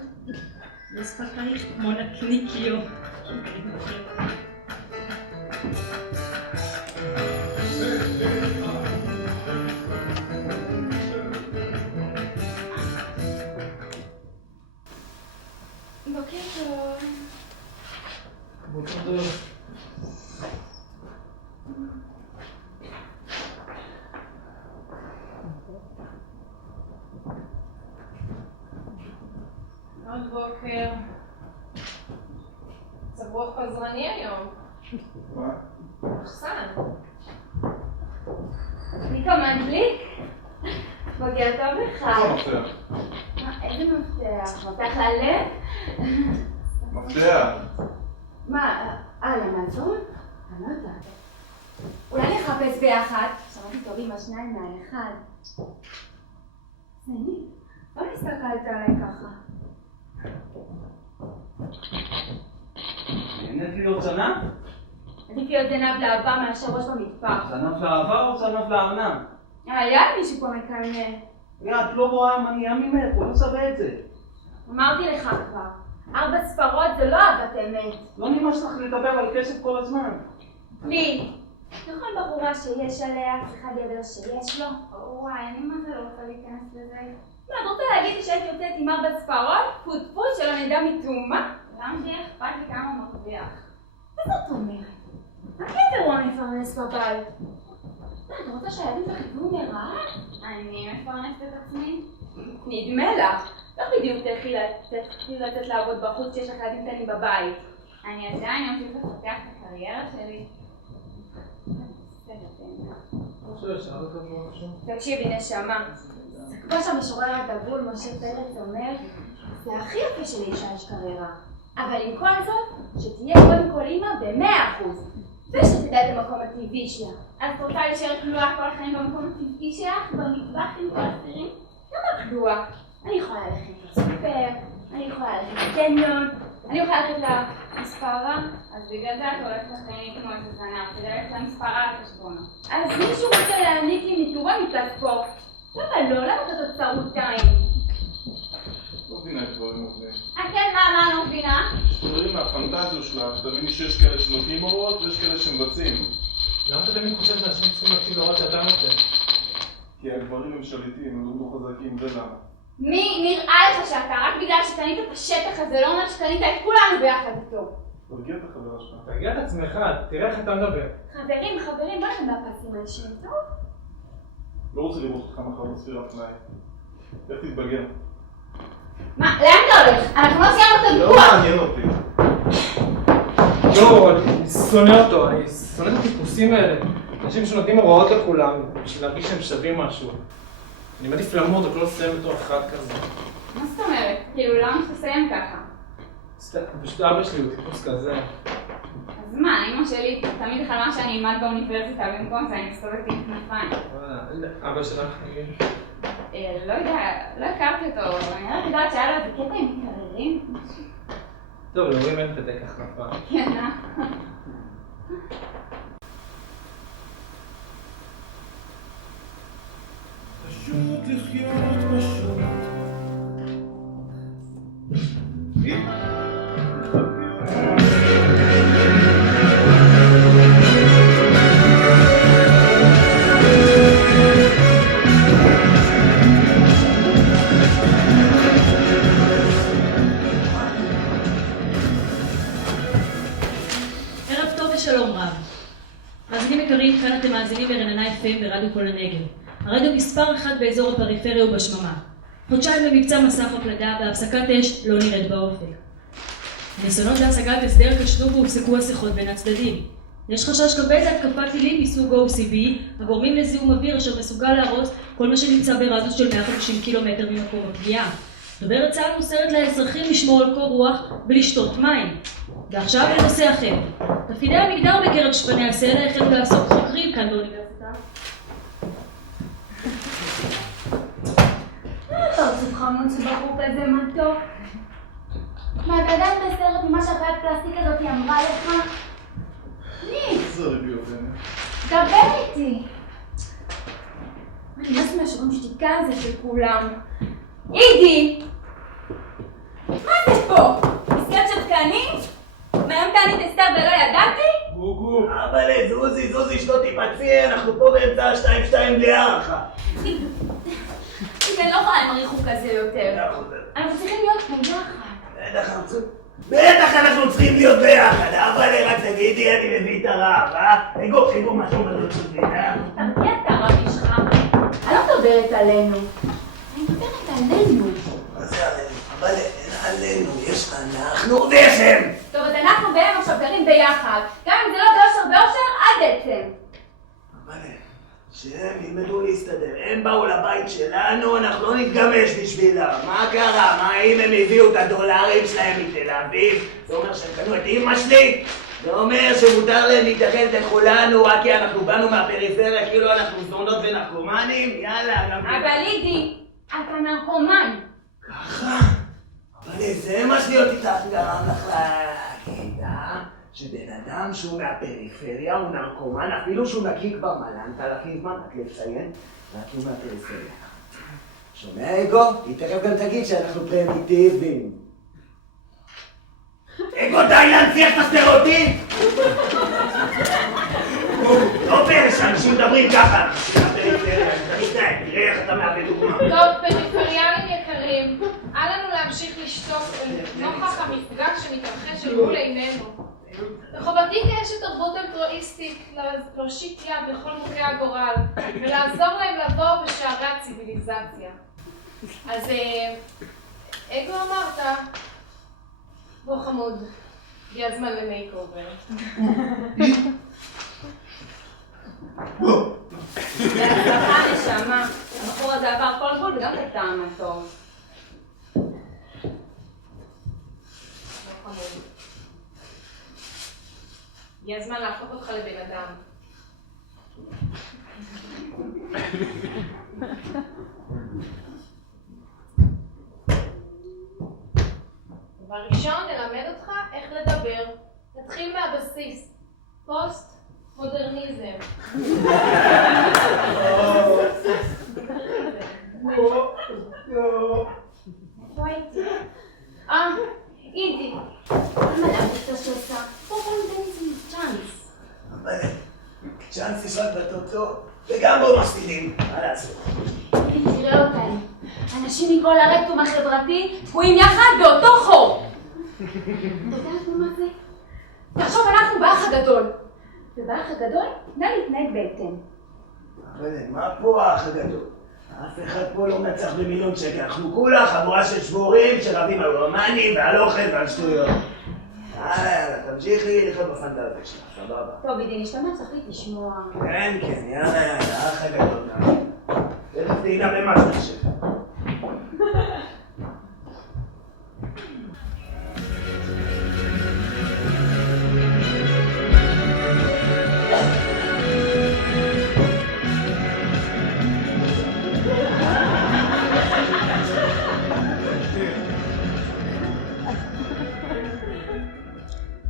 ושפתייך כמו נקניקיות. בוקר טוב. בוקר טוב. עוד בוקר. מצב רוח פזרני היום. מה? מחסן. ניקה מנדליק? בוקר טוב לך. מפתח. איזה מפתח? מפתח ללב? מפתח. מה? למזון? אני לא יודעת. אולי נחפש ביחד? שמעתי טוב עם השניים מהאחד. אני? לא הסתכלת עליי ככה. נהנית להיות זנב? עדיף להיות זנב לאהבה מאשר ראש במטפח. זנב לאהבה או זנב לארנב? היה מישהו פה מקנא. את לא רואה מה נהיה ממך, הוא לא שווה את זה. אמרתי לך כבר, 4 ספרות זה לא אהבת אמת. לא נמאס לך לדבר על כסף כל הזמן. לי, נכון בחורה שיש עליה, צריכה גבר שיש לו? וואי, אני מה זה לא רוצה להיכנס לזה. מה, אתה רוצה להגיד לי שהייתי יוצאת עם 4 ספרות? פוטפוט שלא נדע מתאומה? למה שיהיה אכפת לי כמה מרוויח? מה זאת אומרת? הגבר הוא המפרנס בבית. אתה רוצה שהילדים שלך יפלו מרעב? אני מפרנסת את עצמי? נדמה לך. לא בדיוק תתחיל לצאת לעבוד בחוץ כשיש לך ילדים קטנים בבית. אני עדיין אמשיך לפתח את הקריירה שלי. תקשיבי נשמה, כמו שהמשורר הדגול משה פרץ אומר, זה הכי יפה שלאישה יש קריירה, אבל עם כל זאת, שתהיה קודם כל אימא ב100%, ושתדע את המקום הטבעי שלה. אז את רוצה להישאר כלואה כל החיים במקום הטבעי שלך, במטבח עם כל האחרים? למה כלואה? אני יכולה ללכת לסופר, אני יכולה ללכת לקניון, אני יכולה ללכת למספרה, אז בגלל זה את הולכת לחיים כמו איזה זנב, כדי ללכת למספרה על חשבונו. אז מישהו רוצה להעניק לי מטורה מפלטפורט. למה לא? למה אתה תוצרותיים? לא מבינה את דברים עובדים. כן, מה אני לא מבינה? שתדברים מהפנטזיה שלך, תביני שיש כאלה שנותנים הוראות ויש כאלה שמבצעים. למה אתה תמיד חושב שאנשים צריכים להקשיב להוראות שאתה נותן? כי הגברים הם שליטים, הם לא חזקים, זה למה. מי נראה לך שאתה רק בגלל שקנית את השטח הזה לא אומר שקנית את כולנו ביחד איתו? תרגיע את החברה שלך. תרגיע את עצמך, תראה איך אתה מדבר. חברים, בוא נדבר פסים האישיים, טוב? לא רוצה לראות אותך מחר בספירת פנאי. איך תתבגר? מה, לאן אתה הולך? אנחנו לא סיימנו את לא הוויכוח! מעניין אותי. לא, אני שונא אותו, אני שונא את הטיפוסים האלה. אנשים שנותנים הוראות לכולם, בשביל להרגיש שהם שווים משהו. אני מעדיף למות, אבל לא לסיים בתור אחד כזה. מה זאת אומרת? כאילו, למה שתסיים ככה? פשוט אבא שלי הוא טיפוס כזה. אז מה, אמא שלי תמיד חלמה שאני אלמד באוניברסיטה במקום זה, אני מסתובבת עם כנפיים. אבא שלך נגיד? לא יודע, לא הכרתי אותו, אני רק יודעת שהיה לו איזה קטע עם מקררים. טוב, להורים אין פתק החלפה. כן, פשוט לחיות פשוט. ערב טוב ושלום רב. מאזינים יקרים, כאן אתם מאזינים לרננה FM ברדיו כל הנגב. הרדיו מספר 1 באזור הפריפריה ובשממה. חודשיים במבצע מסך הפלדה והפסקת אש לא נראית באופק. הניסיונות להשגת הסדר כשלו והופסקו השיחות בין הצדדים. יש חשש כבד להתקפת טילים מסוג OCB, הגורמים לזיהום אוויר אשר מסוגל להרוס כל מה שנמצא ברדיוס של 150 קילומטר ממקום הפגיעה. דוברת צה"ל מוסרת לאזרחים לשמור על קור רוח ולשתות מים. ועכשיו לנושא אחר. תפקידי המגדר בקרב שפני הסלע החלו לעסוק חוקרים כאן באוניברסיטה. חמוד שבחור כזה מתוק. מה, אתה עדיין בסרט ממה שהחיית פלסטיק הזאת היא אמרה לך? מי? איזה רגעיות, דבר איתי. אני ממש מהשרום שתיקה הזה של כולם. אידי! מה זה פה? מסגרת שתקנים? מהיום תענית אסתר ולא ידעתי? גוגו. אבל זוזי, שלא תיפצי, אנחנו פה באמצע 2-2 בלי הערכה. אני לא יכולה עם הריחוק כזה יותר. אנחנו צריכים להיות פה יחד. בטח אנחנו צריכים להיות ביחד, אבל רק תגידי, אני מביא את הרב, חיגו משהו בזאת שלי, תרגיע את הרב שלך. אני לא מדברת עלינו. אני מדברת עלינו. מה זה עלינו? אבל אין עלינו, יש אנחנו ויש הם. טוב, אז אנחנו והם עכשיו גרים ביחד. גם אם זה לא באושר עד עצם. אבל שהם ילמדו להסתדר. הם באו לבית שלנו, אנחנו לא נתגמש בשבילם. מה קרה? מה אם הם הביאו את הדולרים שלהם מתל אביב? זה אומר שהם קנו את אמא שלי? זה אומר שמותר להם להתאחד לכולנו רק כי אנחנו באנו מהפריפריה כאילו אנחנו זונות ונרקומנים? יאללה, גם... אבל אידי, אתה נרקומן. ככה? אבל זה מה שלהיות איתך גרם לך להגיד, שבן אדם שהוא מהפריפריה הוא נרקומן, אפילו שהוא נקי כבר מלנת לכי זמן, רק לציין, רק הוא מהפריפריה. שומע אגו? היא תכף גם תגיד שאנחנו פרימיטיביים. אגו, די להנציח את הסטריאוטיפ! לא פרש, שאנשים מדברים ככה, מהפריפריה, אתה מתנהג, תראה איך אתה מאבד דוגמה. טוב, פריפריאלים יקרים, אל לנו להמשיך לשתוק נוכח המפגש שמתרחש אל מול עינינו. בחובתי כאשת תרבות אלטרואיסטית להושיט יד לכל מוכי הגורל ולעזור להם לבוא בשערי הציביליזציה. אז אגו אמרת, בוא חמוד, הגיע הזמן למייק אובר. בהצלחה נשמה, הבחור הזה עבר כל גבול וגם את הטעם הטוב. הגיע הזמן להפוך אותך לבן אדם. דבר ראשון, נלמד אותך איך לדבר. נתחיל מהבסיס. פוסט מודרניזם. איפה הייתי? אידי, למה להביא שעושה? בוא נותן איזה צ'אנס. אבל צ'אנס יש רק בתוצאות, וגם בו מפסידים, מה לעשות? תראה אותנו, אנשים מכל הרקטום החברתי תקועים יחד באותו חור. אתה יודעת מה זה? תחשוב, אנחנו באח הגדול. ובאח הגדול, נא להתנהג בהתאם. אבל מה פה האח הגדול? אף אחד פה לא מנצח במיליון שקל, אנחנו כולה חבורה של שבורים שרבים על רומנים ועל אוכל ועל שטויות. יאללה, תמשיכי לחיות בפנטזיה שלך, סבבה. טוב, אידי, נשתמע, צריך לי לשמוע. כן, יאללה, האח הגדול. תכף תהי גם למשהו שלך.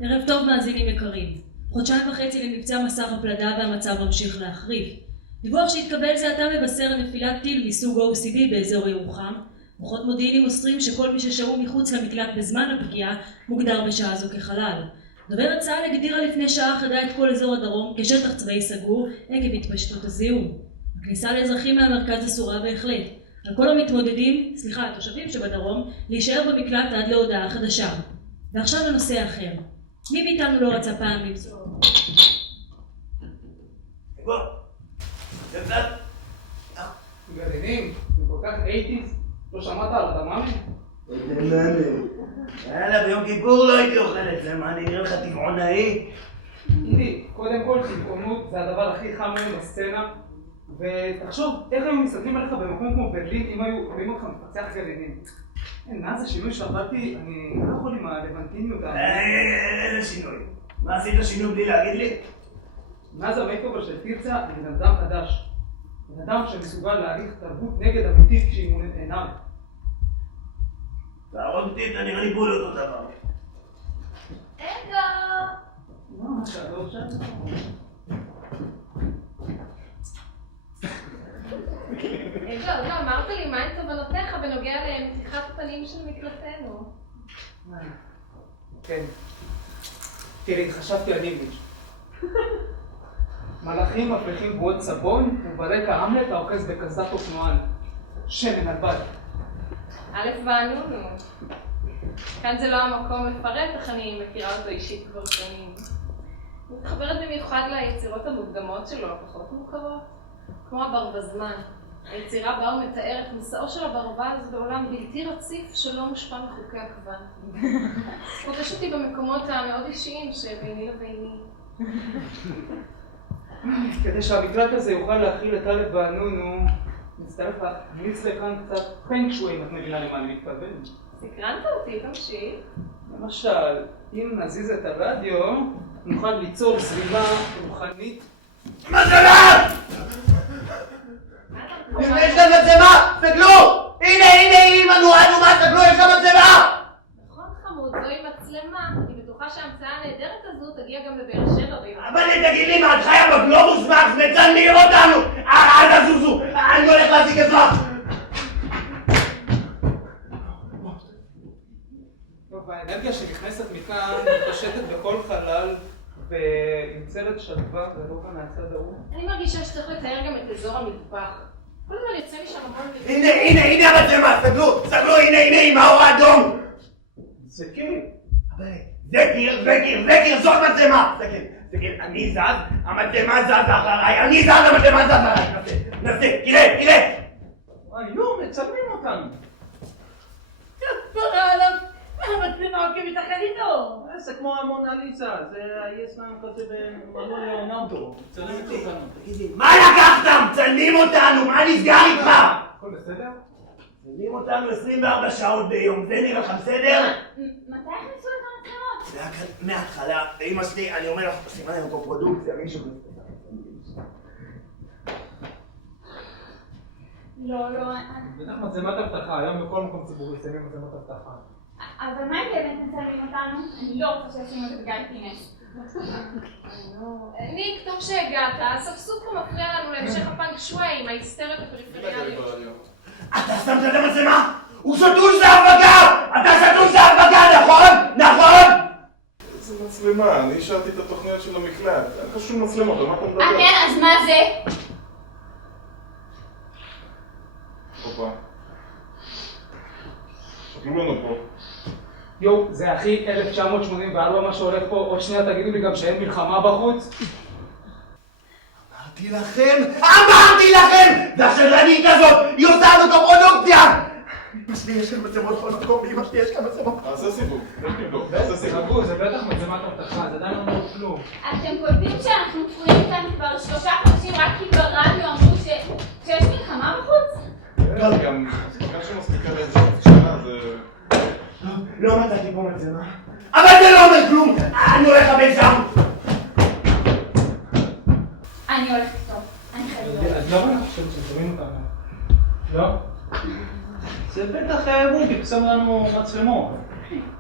ערב טוב מאזינים יקרים. חודשיים וחצי למבצע מסך הפלדה והמצב ממשיך להחריף. דיווח שהתקבל זה עתה מבשר על נפילת טיל מסוג OCD באזור ירוחם. כוחות מודיעינים מוסרים שכל מי ששהו מחוץ למקלט בזמן הפגיעה מוגדר בשעה זו כחלל. דוברת צה"ל הגדירה לפני שעה אחדה את כל אזור הדרום כשטח צבאי סגור עקב התפשטות הזיהום. הכניסה לאזרחים מהמרכז אסורה בהחלט. על כל התושבים שבדרום להישאר במקלט עד להודעה חדשה. ועכשיו לנושא אחר. מי מאיתנו לא רצה פעם למצוא? בוא, זה קצת. גרעינים, זה כל כך 80s, לא שמעת על הדמאמי? יאללה, ביום כיפור לא הייתי אוכל את זה, מה, אני נראה לך טבעונאי? אידי, קודם כל טבעונות זה הדבר הכי חם היום בסצנה, ותחשוב איך היו מסתכלים עליך במקום כמו ברלין אם היו רואים אותך מפצח גרעינים. מאז השינוי שעברתי, אני לא יכול עם הלבנטיניות. איזה שינוי? מה עשית שינוי בלי להגיד לי? מאז המייקובר של תרצה, אני בן אדם חדש. בן אדם שמסוגל להעריך תרבות נגד אמיתית כשהיא מולת עיניו. תהרוג אותי, אתה נראה לי בול אותו דבר. אגו! מה, שעדור שם? אגו, לא, אמרת לי מה הן תובנותיך בנוגע למתיחת הפנים של מקלטנו. כן. תראי, חשבתי על יידיש. מלאכים מפריחים בועות סבון, וברקע המלט האוחז בקסדת אופנוען. שמן על בד. א' וענונו. כאן זה לא המקום לפרט, איך אני מכירה אותו אישית כבר שנים. אני מתחברת במיוחד ליצירות המוקדמות שלו, הפחות מוכרות. כמו הברווזמן. היצירה בה הוא מתאר את מסעו של הברווז בעולם בלתי רציף שלא מושפע מחוקי הקוונטים. פוגש אותי במקומות המאוד אישיים שביני לביני. כדי שהמקלט הזה יוכל להכיל את א' וענונו, נצטרך להכניס לכאן קצת פנג שווי, אם את מבינה למה אני מתכוון. סקרנת אותי, תמשיך. למשל, אם נזיז את הרדיו, נוכל ליצור סביבה רוחנית. מצלמה! יש כאן מצלמה! תסתכלו! הנה, אמא, תסתכלו, יש כאן מצלמה! נכון חמוד, זוהי מצלמה. אני בטוחה שההמצאה הנהדרת הזו תגיע גם לבאר שבע. אבל תגיד לי מה, את חיה בגלובוס מאקס, מצלמים אותנו! אל תזוזו! אני הולך להזיק אזרח! טוב, האנרגיה שנכנסת מכאן מתפשטת בכל חלל ויוצרת שלווה ולא כאן מהצד ההוא. אני מרגישה שצריך לתאר גם את אזור המטבח. כל הזמן יוצא לי שם המון... הנה המצלמה, סתכלו, הנה, עם האור האדום! זה קיר. זה קיר, זאת מצלמה! זה קיר, אני זז, המצלמה זזה אחריי, המצלמה זזה אחריי! נסה, תראה! מצלמים אותנו. כפרה עליו, המצלמה עוקבת אחרינו. זה כמו המונליזה, זה ישנם כזה במלון ליאונרדו, מצלמים אותנו. תגידי, מה לקחתם? מצלמים אותנו, מה נסגר איתך? הכל בסדר? מצלמים אותנו 24 שעות ביום, זה נראה לך בסדר? מתי הכניסו את המצלמות? זה היה כאן מההתחלה, ואמא שלי, אני אומר לך, סימן לנו פה פרודוקציה, מישהו... לא, בטח מצלמת אבטחה, היום בכל מקום ציבורי שמים מצלמת אבטחה. אבל מה אם באמת מצלמים אותנו? אני לא רוצה שישימו את זה בגיא פינס. ניק, טוב שהגעת, הספסוף פה מפריע לנו להמשך הפאנק שווי עם ההיסטריות הפריפריאליות. אתה שמת את המצלמה? הוא שתוש להפגה! אתה שתוש להפגה, נכון? איזה מצלמה? אני השארתי את התוכניות של המקלט. אין לך שום מצלמות, על מה אתה מדבר? כן, אז מה זה? הופה. תקלו לנו פה. יו, זה הכי 1984 מה שהולך פה, עוד שנייה תגידו לי גם שאין מלחמה בחוץ? אמרתי לכם! זה השדרנית הזאת! היא עושה לנו את הפרודוקציה! אמא שלי יש כאן מצלמות בכל מקום, ואמא שלי יש כאן מצלמות. תעשה סיבוב, תעשה סיבוב. זה בטח מצלמת אבטחה, זה עדיין לא אומר כלום. אתם קולטים שאנחנו תפויים כאן כבר 3 חודשים רק כי ברדיו אמרו שיש מלחמה בחוץ? גם שמספיקה לאיזה שנה זה... לא מצאתי פה מצלמה. אבל זה לא אומר כלום! אני הולך לבית שם! אני הולכת איתו. אני חייבת. אז למה אני חושבת שזורים אותנו? לא? זה בטח רוביק שם לנו מצלמות.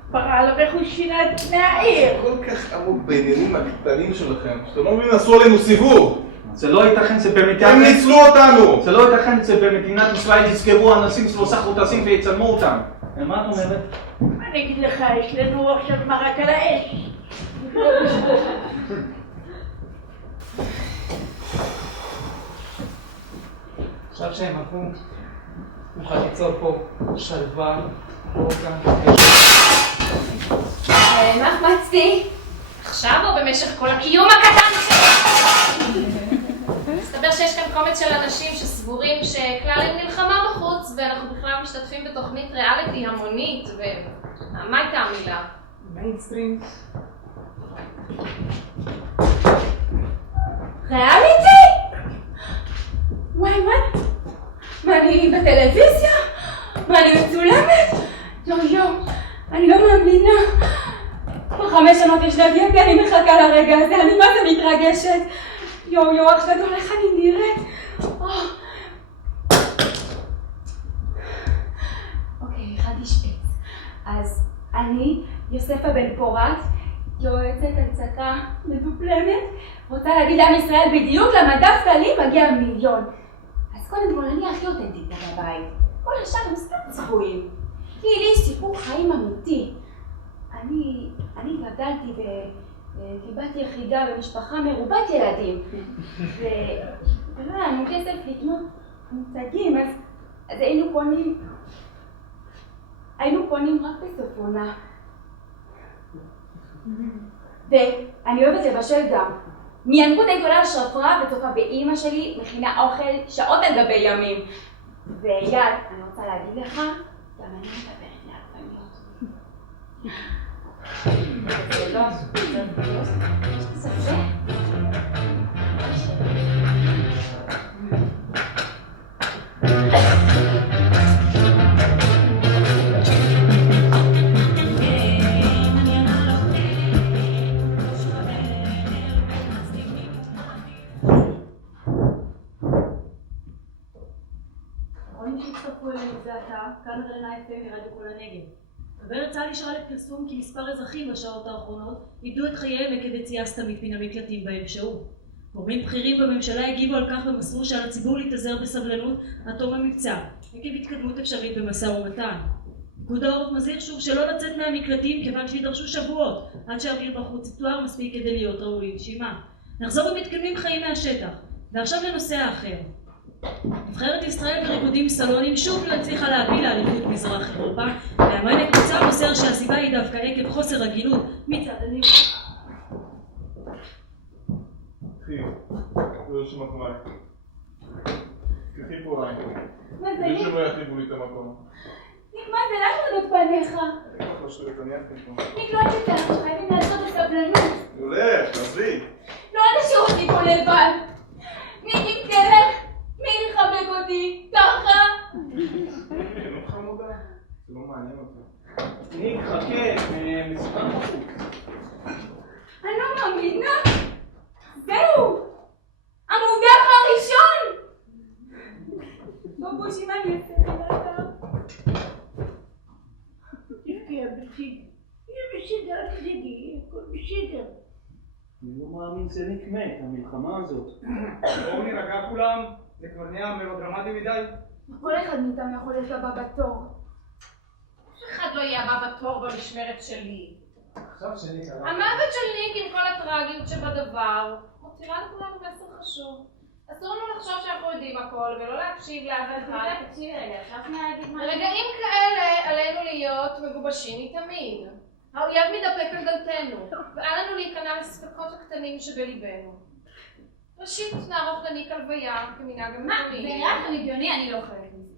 כפרה עליו איך הוא שינה את פני העיר. כל כך עמוק בעניינים הקטנים שלכם, שאתם לא מבינים, עשו עלינו סיבוב! זה לא ייתכן הם ניצלו אותנו! זה לא ייתכן שבמדינת ישראל יסגרו אנשים 3 חודשים ויצלמו אותם. מה את אומרת? אני אגיד לך, יש לנו עכשיו מרק על האש. עכשיו שהם הלכו, נוכל ליצור פה שלווה, מה החמצתי? עכשיו או במשך כל הקיום הקטן שלי? מסתבר שיש כאן קומץ של אנשים שסבורים שכלל אין מלחמה בחוץ ואנחנו בכלל משתתפים בתוכנית ריאליטי המונית ומה הייתה המילה? מיינסטרים. ריאליטי? וואי, מה אני בטלוויזיה? מה אני מצולמת? יו, אני לא מאמינה. כבר 5 שנות יש להביא, אני מחכה לרגע הזה, אני מה זה מתרגשת. יו, איך גדול, איך אני נראית. אוקיי, הכנתי שפיץ. אז אני, יוספה בן פורת, יועצת הצקה מדופלמת, רוצה להגיד לעם ישראל בדיוק למה דווקא לי מגיע 1,000,000. אז קודם כל אני הכי אותנטית בבית. כל השאר הם סתם צבועים. כי לי סיפור חיים אמיתי. אני גדלתי כבת יחידה במשפחה מרובת ילדים. ולא היה לנו כסף לקנות מוצגים, אז היינו קונים רק בסוף עונה. ואני אוהבת לבשל גם. מינקות הייתי עולה לשרפרף וצופה באמא שלי מכינה אוכל שעות על גבי ימים. ואייל, אני רוצה להגיד לך, גם אני מדברת לערבניות. כאן רנה FM מרדיו כל הנגב. גברת צה"ל אישרה לפרסום כי מספר אזרחים בשעות האחרונות איבדו את חייהם עקב יציאה סתמית מן המקלטים בהם שהו. גורמים בכירים בממשלה הגיבו על כך ומסרו שעל הציבור להתאזר בסבלנות עד תום המבצע, עקב התקדמות אפשרית במשא ומתן. פיקוד העורף מזהיר שוב שלא לצאת מהמקלטים כיוון שידרשו שבועות עד שהאוויר בחוץ יתואר מספיק כדי להיות ראוי לנשימה. נחזור ומתקדמים חיים מהשטח. ועכשיו לנושא האחר. נבחרת ישראל בריקודים סלונים שוב לא הצליחה להביא לאליפות מזרח אירופה, והמאמן הקבוצה מוסר שהסיבה היא דווקא עקב חוסר הגינות מצד הנבחרת. אחי, לא יש מקום עליי. תקחי פה עליי. מה זה לי? שלא יחליבו לי את המקום. מה זה לך עוד פניך? איך לא שטויות, אני אתכם פה. נקלוט איתנו שחייבים לעשות בסבלנות. הולך, תעזבי. לא תשאיר אותי פה לבד. מי תלך? מי יחבק אותי? ככה? לא חמודה. זה לא מעניין אותי. ניק, חכה, מסוכן בחוץ. אני לא מאמינה. זהו! המודח הראשון! בבושים אני אצטרך. תבכי אבתי, יהיה בסדר, אל תדאגי, הכל בסדר. אני לא מאמין שניק מת, המלחמה הזאת. בואו נירגע כולם, זה כבר נהיה מלודרמטי מדי. כל אחד מאיתנו יכול להיות הבא בתור. אף אחד לא יהיה הבא בתור במשמרת שלי. עכשיו שני קרה. המוות של ניק עם כל הטרגיות שבדבר מותירה לכולנו מסר חשוב. אסור לנו לחשוב שאנחנו יודעים הכל ולא להקשיב לאף אחד. תקשיבי רגע, עכשיו שנייה להגיד משהו. רגעים כאלה עלינו להיות מגובשים מתמיד. האויב מתדפק על דלתנו, ואל לנו להיכנע לספקות הקטנים שבליבנו. ראשית, נערוך לניק הלוויה כמנהג המקומי. מה? זה נראה לכם הגיוני? אני לא חלק מזה.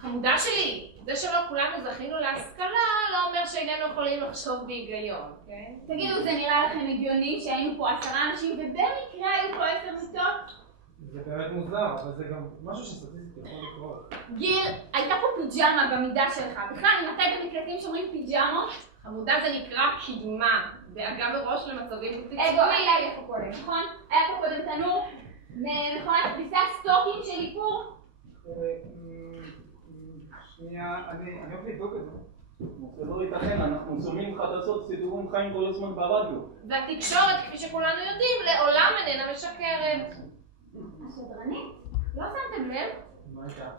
חמודה שלי, זה שלא כולנו זכינו להשכלה לא אומר שאיננו יכולים לחשוב בהיגיון, כן? תגידו, זה נראה לכם הגיוני שהיינו פה 10 אנשים ובמקרה היו פה 10 מיטות? זה באמת מוזר, אבל זה גם משהו שסטטיסטית יכול לקרות. גיל, הייתה פה פיג'מה במידה שלך. בכלל, מתי במקלטים שומרים פיג'מות? חמודה זה נקרא קדמה, דאגה מראש למצבים בלתי צפויים. היה פה קודם, נכון? היה פה קודם תנור ממכונת כביסה סטוקים של איפור? שנייה, אני הולך לבדוק את זה. זה לא ייתכן, אנחנו שומעים חדשות סידורים חיים כל הזמן ברדיו. והתקשורת, כפי שכולנו יודעים, לעולם איננה משקרת. השדרנית? לא שמתם לב? מה הייתה?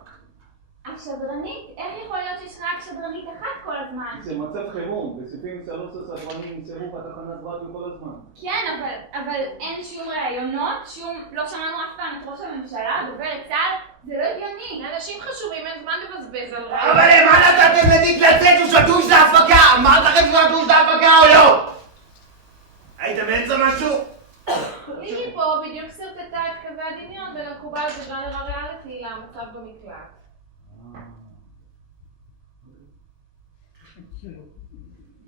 השדרנית? איך יכול להיות שיש רק שדרנית אחת כל הזמן? זה מצב חירום, בסעיפים 3 הסדרנים נמצאו בתחנת רדיו כל הזמן. כן, אבל אין שום ראיונות, לא שמענו אף פעם את ראש הממשלה, דוברת צה"ל, זה לא הגיוני. לאנשים חשובים אין זמן לבזבז על רדיו. אבל מה נתתם לניק לצאת? הוא שדוש להפקה! אמרת לכם שהוא שדוש להפקה או לא? היית באמצע משהו? ליגי פה בדיוק סרטטה את קווי הדמיון בין המקובל בז'אנר הריאליטי למצב במקלט.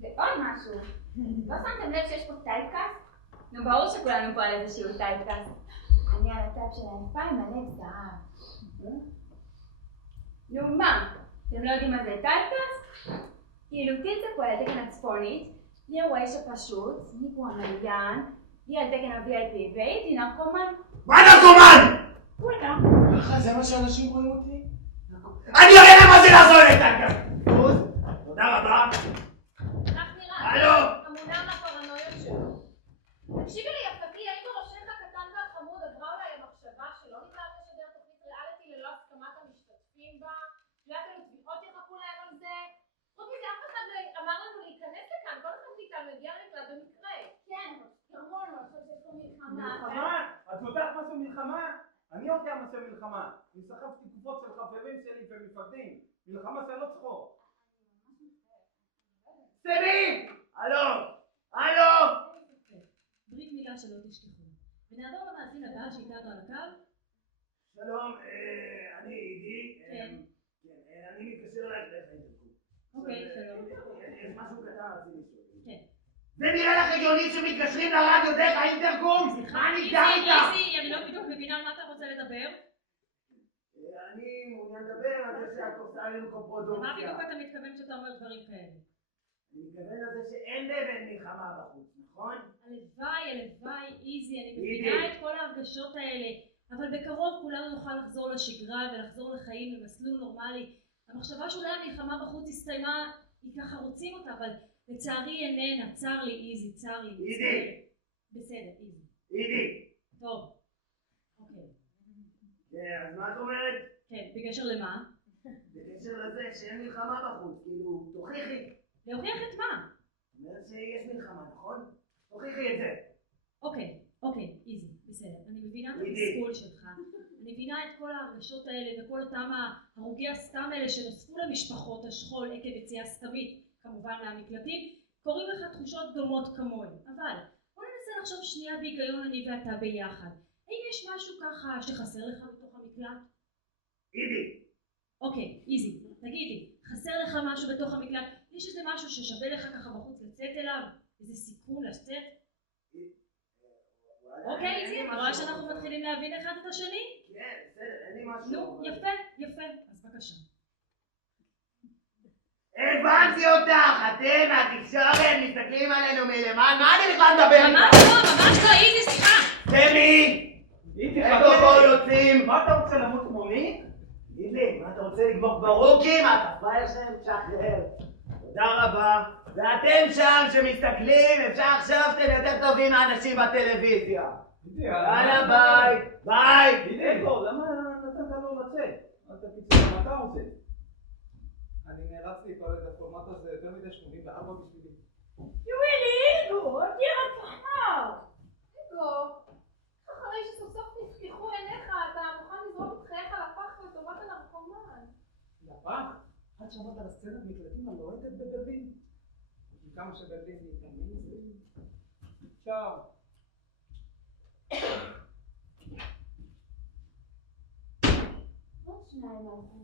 ועוד משהו, לא שמתם לב שיש פה טייפקאסט? נו, ברור שכולנו פה על איזשהו טייפקאסט. אני על הטייפ של האלפיים מלא זהב. נו מה? אתם לא יודעים מה זה טייפקאסט? כאילו תצפו על התקן הצפונית, היא הרועש הפשוט, ניק הוא המליין, היא על תקן ה-VIP והייתי נרקומן. מה נרקומן? וואלה. ככה זה מה שאנשים רואים אותי? אני יודע מה זה לעזור לטקה! תודה רבה. כך נראה. הלו! אמונה מהפרנויות שלו. תקשיבי לי יפתי, האם בראשך הקטן והחמוד עברה אולי המחשבה שלא ניתן לשדר תוכנית ריאליטי ללא הסכמת המשתתפים בה? יודעת לנו תביעות יחכו להם על זה? חוץ מזה אף אחד לא אמר לנו להיכנס לכאן, כל אחד מאיתנו מגיע למקלט במקרה. כן, כמונו, עכשיו שיש פה מלחמה. מלחמה? את יודעת מה זה מלחמה? אני יודע מה זה מלחמה. אני סחבתי גופות של חברים שלי ומפקדים. מלחמה זה לא צחוק. סמי! הלו! הלו! ברית מילה שלא תשכחו. ונעבור למאזין הבא שאיתנו על הקו. שלום, אני אידי. כן. אני מתקשר אלייך דרך האינטרקום. אוקיי, שלום. יש משהו קטן רציתי לשאול. כן. זה נראה לך הגיוני שמתקשרים לרדיו דרך האינטרקום? מה נסגר איתך? איזי, אני לא בדיוק מבינה על מה אתה רוצה לדבר. אני מעוניין לדבר על זה שאת עושה לנו קופרודוקציה. מה בדיוק אתה מתכוון שאתה אומר דברים כאלה? אני מתכוון לזה שאין באמת מלחמה בחוץ, נכון? הלוואי, איזי, אני מבינה את כל ההרגשות האלה, אבל בקרוב כולנו נוכל לחזור לשגרה ולחזור לחיים במסלול נורמלי. המחשבה שאולי המלחמה בחוץ הסתיימה, היא ככה רוצים אותה, אבל לצערי איננה. צר לי איזי, צר לי. איזי! בסדר, איזי. אידי! טוב. אוקיי. אז מה את אומרת? כן, בקשר למה? בקשר לזה שאין מלחמה בחוץ, כאילו, תוכיחי. להוכיח את מה? אומרת שיש מלחמה, נכון? תוכיחי את זה. אוקיי, איזי, בסדר. אני מבינה את התסכול שלך. אני מבינה את כל ההרגשות האלה וכל אותם הרוגי הסתם האלה שנוספו למשפחות השכול עקב יציאה סתמית, כמובן מהמקלטים, קוראים לך תחושות דומות כמוהם. אבל בוא ננסה לחשוב שנייה בהיגיון אני ואתה ביחד. האם יש משהו ככה שחסר לך בתוך המקלט? אידי! אוקיי, איזי, תגידי, חסר לך משהו בתוך המקלט? יש איזה משהו ששווה לך ככה בחוץ לצאת אליו? איזה סיכון לצאת? אוקיי, איזי, אתה רואה שאנחנו מתחילים להבין אחד את השני? כן, בסדר, אין לי משהו. נו, יפה, אז בבקשה. הבנתי אותך, אתם מהתקשורת מסתכלים עלינו מלמעלה, מה אני בכלל מדבר איתך? ממש לא, איזי, סליחה! סמי! איפה פה יוצאים? מה אתה רוצה למות מוני? תגיד לי, מה אתה רוצה לגמור ברוקים? אתה פרייר שם, שחרר. תודה רבה. ואתם שם שמסתכלים, אפשר לחשוב שאתם יותר טובים מהאנשים בטלוויזיה. יאללה ביי. אידי, למה נתת לו לצאת? אתה פיצים, מה אתה רוצה? אני נאלץ להתפרד, הפורמט הזה יותר מדי 84 בשבילי. איגו, תראה פחמר. איגו, אחרי שסוף סוף נפתחו עיניך, אתה מוכן לזרוק את חייך לפח לטובת הנרקומן. לפח? את שמעת על הסצנת מקלטים הלוהטת בברלין? כמה שברלין מתאמין את זה? צ'או. עוד שניים הלכו.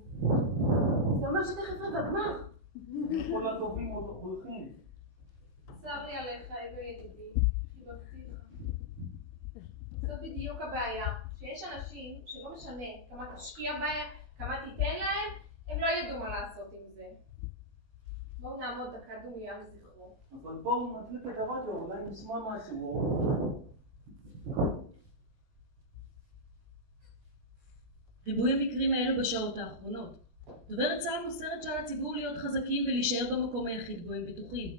זה אומר שתכף בגמר. כל הטובים הולכים. צר לי עליך, איגו ידידי, חיבבתי לך. זאת בדיוק הבעיה, שיש אנשים שלא משנה כמה תשקיע בהם, כמה תיתן להם, הם לא ידעו מה לעשות עם זה. בואו נעמוד דקה דומיה וזכרו. אבל בואו נדליק את הרדיו, אולי נשמע משהו. ריבוי המקרים האלו בשעות האחרונות. דוברת צה"ל מוסרת שעל הציבור להיות חזקים ולהישאר במקום היחיד בו הם בטוחים.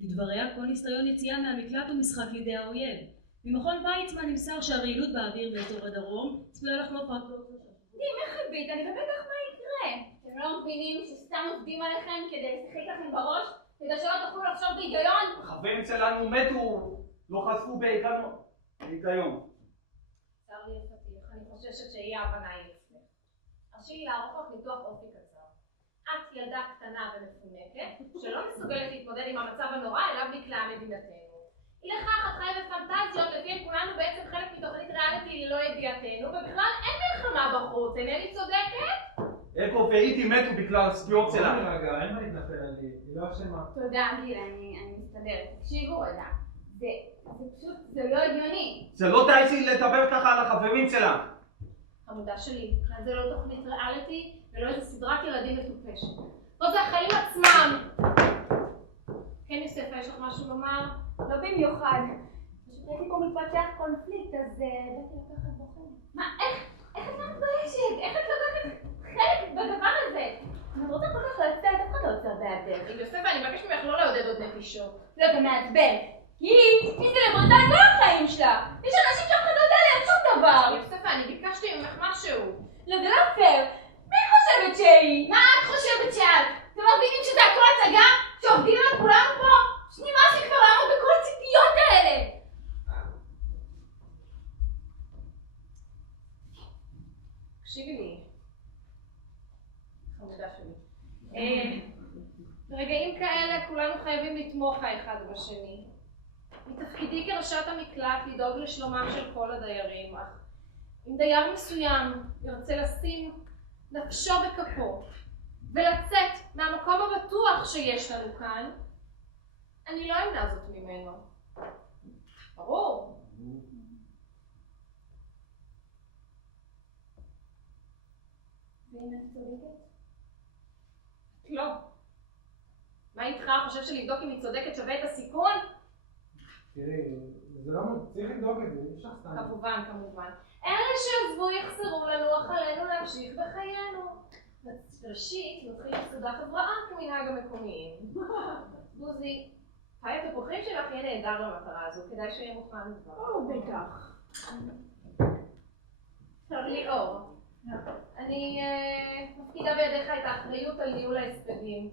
לדבריה, כל ניסיון יציאה מהמקלט הוא משחק לידי האויב. ממכון ויצמן נמסר שהרעילות באוויר באזור הדרום צפויה לחלוף רק בעוד שלושה. מחבית, אני בטח מה יקרה. אתם לא מבינים שסתם עובדים עליכם כדי לשחק לכם בראש? כדי שלא תוכלו לחשוב בהיגיון? החברים שלנו מתו, לא חשפו בהיגיון. צר לי יפתיך, אני חוששת שאי ההבנה היא אצלך. הרשי לי לערוך לך ניתוח אופי קצר. את ילדה קטנה ומפונקת, שלא מסוגלת להתמודד עם המצב הנורא אליו נקלעה מדינתנו. היא לכך את חיה בפנטזיות לפיהן כולנו בעצם חלק מתוכנית ריאליטי ללא ידיעתנו, ובכלל אין מלחמה בחוץ, אינני צודקת? אקו ואיתי מתו בגלל הסגיאות שלנו. רגע, אין מה להתנפל עלי, היא לא אשמה. תודה, גיל, אני מסתדרת. תקשיבו רגע, זה פשוט, זה לא הגיוני. זה לא דייסי לדבר ככה על החברים שלה. חמודה שלי, זה לא תוכנית ריאליטי ולא איזה סדרת ילדים מטופשת. פה זה החיים עצמם. כן יוספה, יש לך משהו לומר? לא במיוחד. פשוט ראיתי פה מתפתח קונפליקט, אז באתי לקחת בו חלק. מה, איך את לא מתביישת? איך את לוקחת חלק בדבר הזה? אם את רוצה כל כך לצאת, אף אחד לא יוצא בהיעדר. יוספה, לשהות. לא, זה מעצבן. כי היא סלבריטאית כל החיים שלה. יש אנשים שאף אחד לא יודע להם שום דבר. יוספה, אני ביקשתי ממך משהו. לא, זה לא פייר. מי חושבת שהיא? מה את חושבת שאת? אתם מבינים שזה הכל הצגה? שעובדים על כולנו פה? שנמאס לי כבר לעמוד בכל הציפיות האלה! תקשיבי לי. חמודה שלי. ברגעים כאלה כולנו חייבים לתמוך האחד בשני. מתפקידי כראשת המקלט לדאוג לשלומם של כל הדיירים, אך אם דייר מסוים ירצה לשים נפשו בכפו ולצאת מהמקום הבטוח שיש לנו כאן, אני לא אמנע זאת ממנו. ברור. ואם את צודקת? לא. מה איתך? חושב שלבדוק אם היא צודקת שווה את הסיכון? תראי, זה לא צריך לבדוק את זה, אי אפשר סתם. כמובן. אלה שעזבו יחזרו לנו, אך עלינו להמשיך בחיינו. ראשית, נתחיל בסעודת הבראה כמנהג המקומיים. בוזי, פאי התפוחים שלך יהיה נהדר למטרה הזו, כדאי שיהיה מוכן כבר. בטח. טוב, ליאור. אני מפקידה בידיך את האחריות על ניהול ההספדים.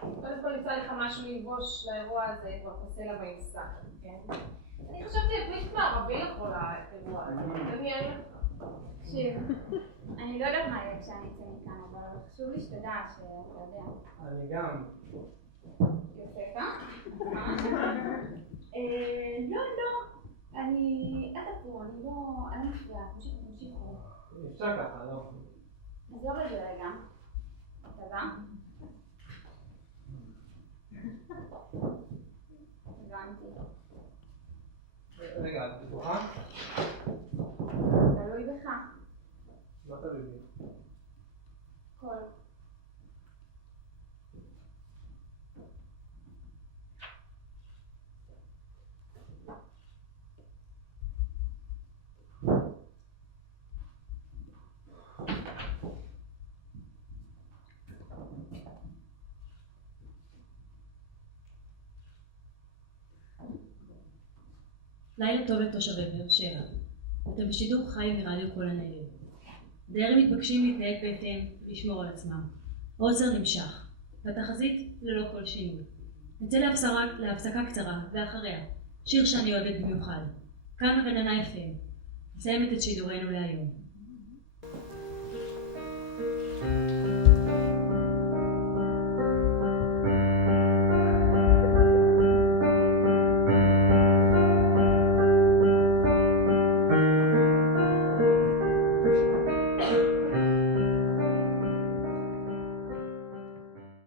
קודם כל נמצא לך משהו ללבוש לאירוע הזה, כבר תעשה לה בעסק, כן? אני חשבתי להדליק מערבי לכל האירוע הזה, דמיין לך. תקשיב, אני לא יודעת מה יהיה כשאני אצא מכאן, אבל חשוב לי שתדע שאתה יודע. אני גם. יוספה? לא. אל תפור, אני לא מפריעה, תמשיכו. אפשר ככה, לא. עזוב את זה רגע. אתה בא? הבנתי. רגע, את בטוחה? תלוי בך. לא תלוי בי. כל. לילה טוב לתושבי באר שבע. אתם בשידור חי ברדיו כל הנגב. הדיירים מתבקשים להתנהג בהתאם ולשמור על עצמם. העוצר נמשך, והתחזית ללא כל שינוי. נצא להפסקה קצרה, ואחריה, שיר שאני אוהבת במיוחד. כאן רננה FM. נסיים את שידורנו להיום.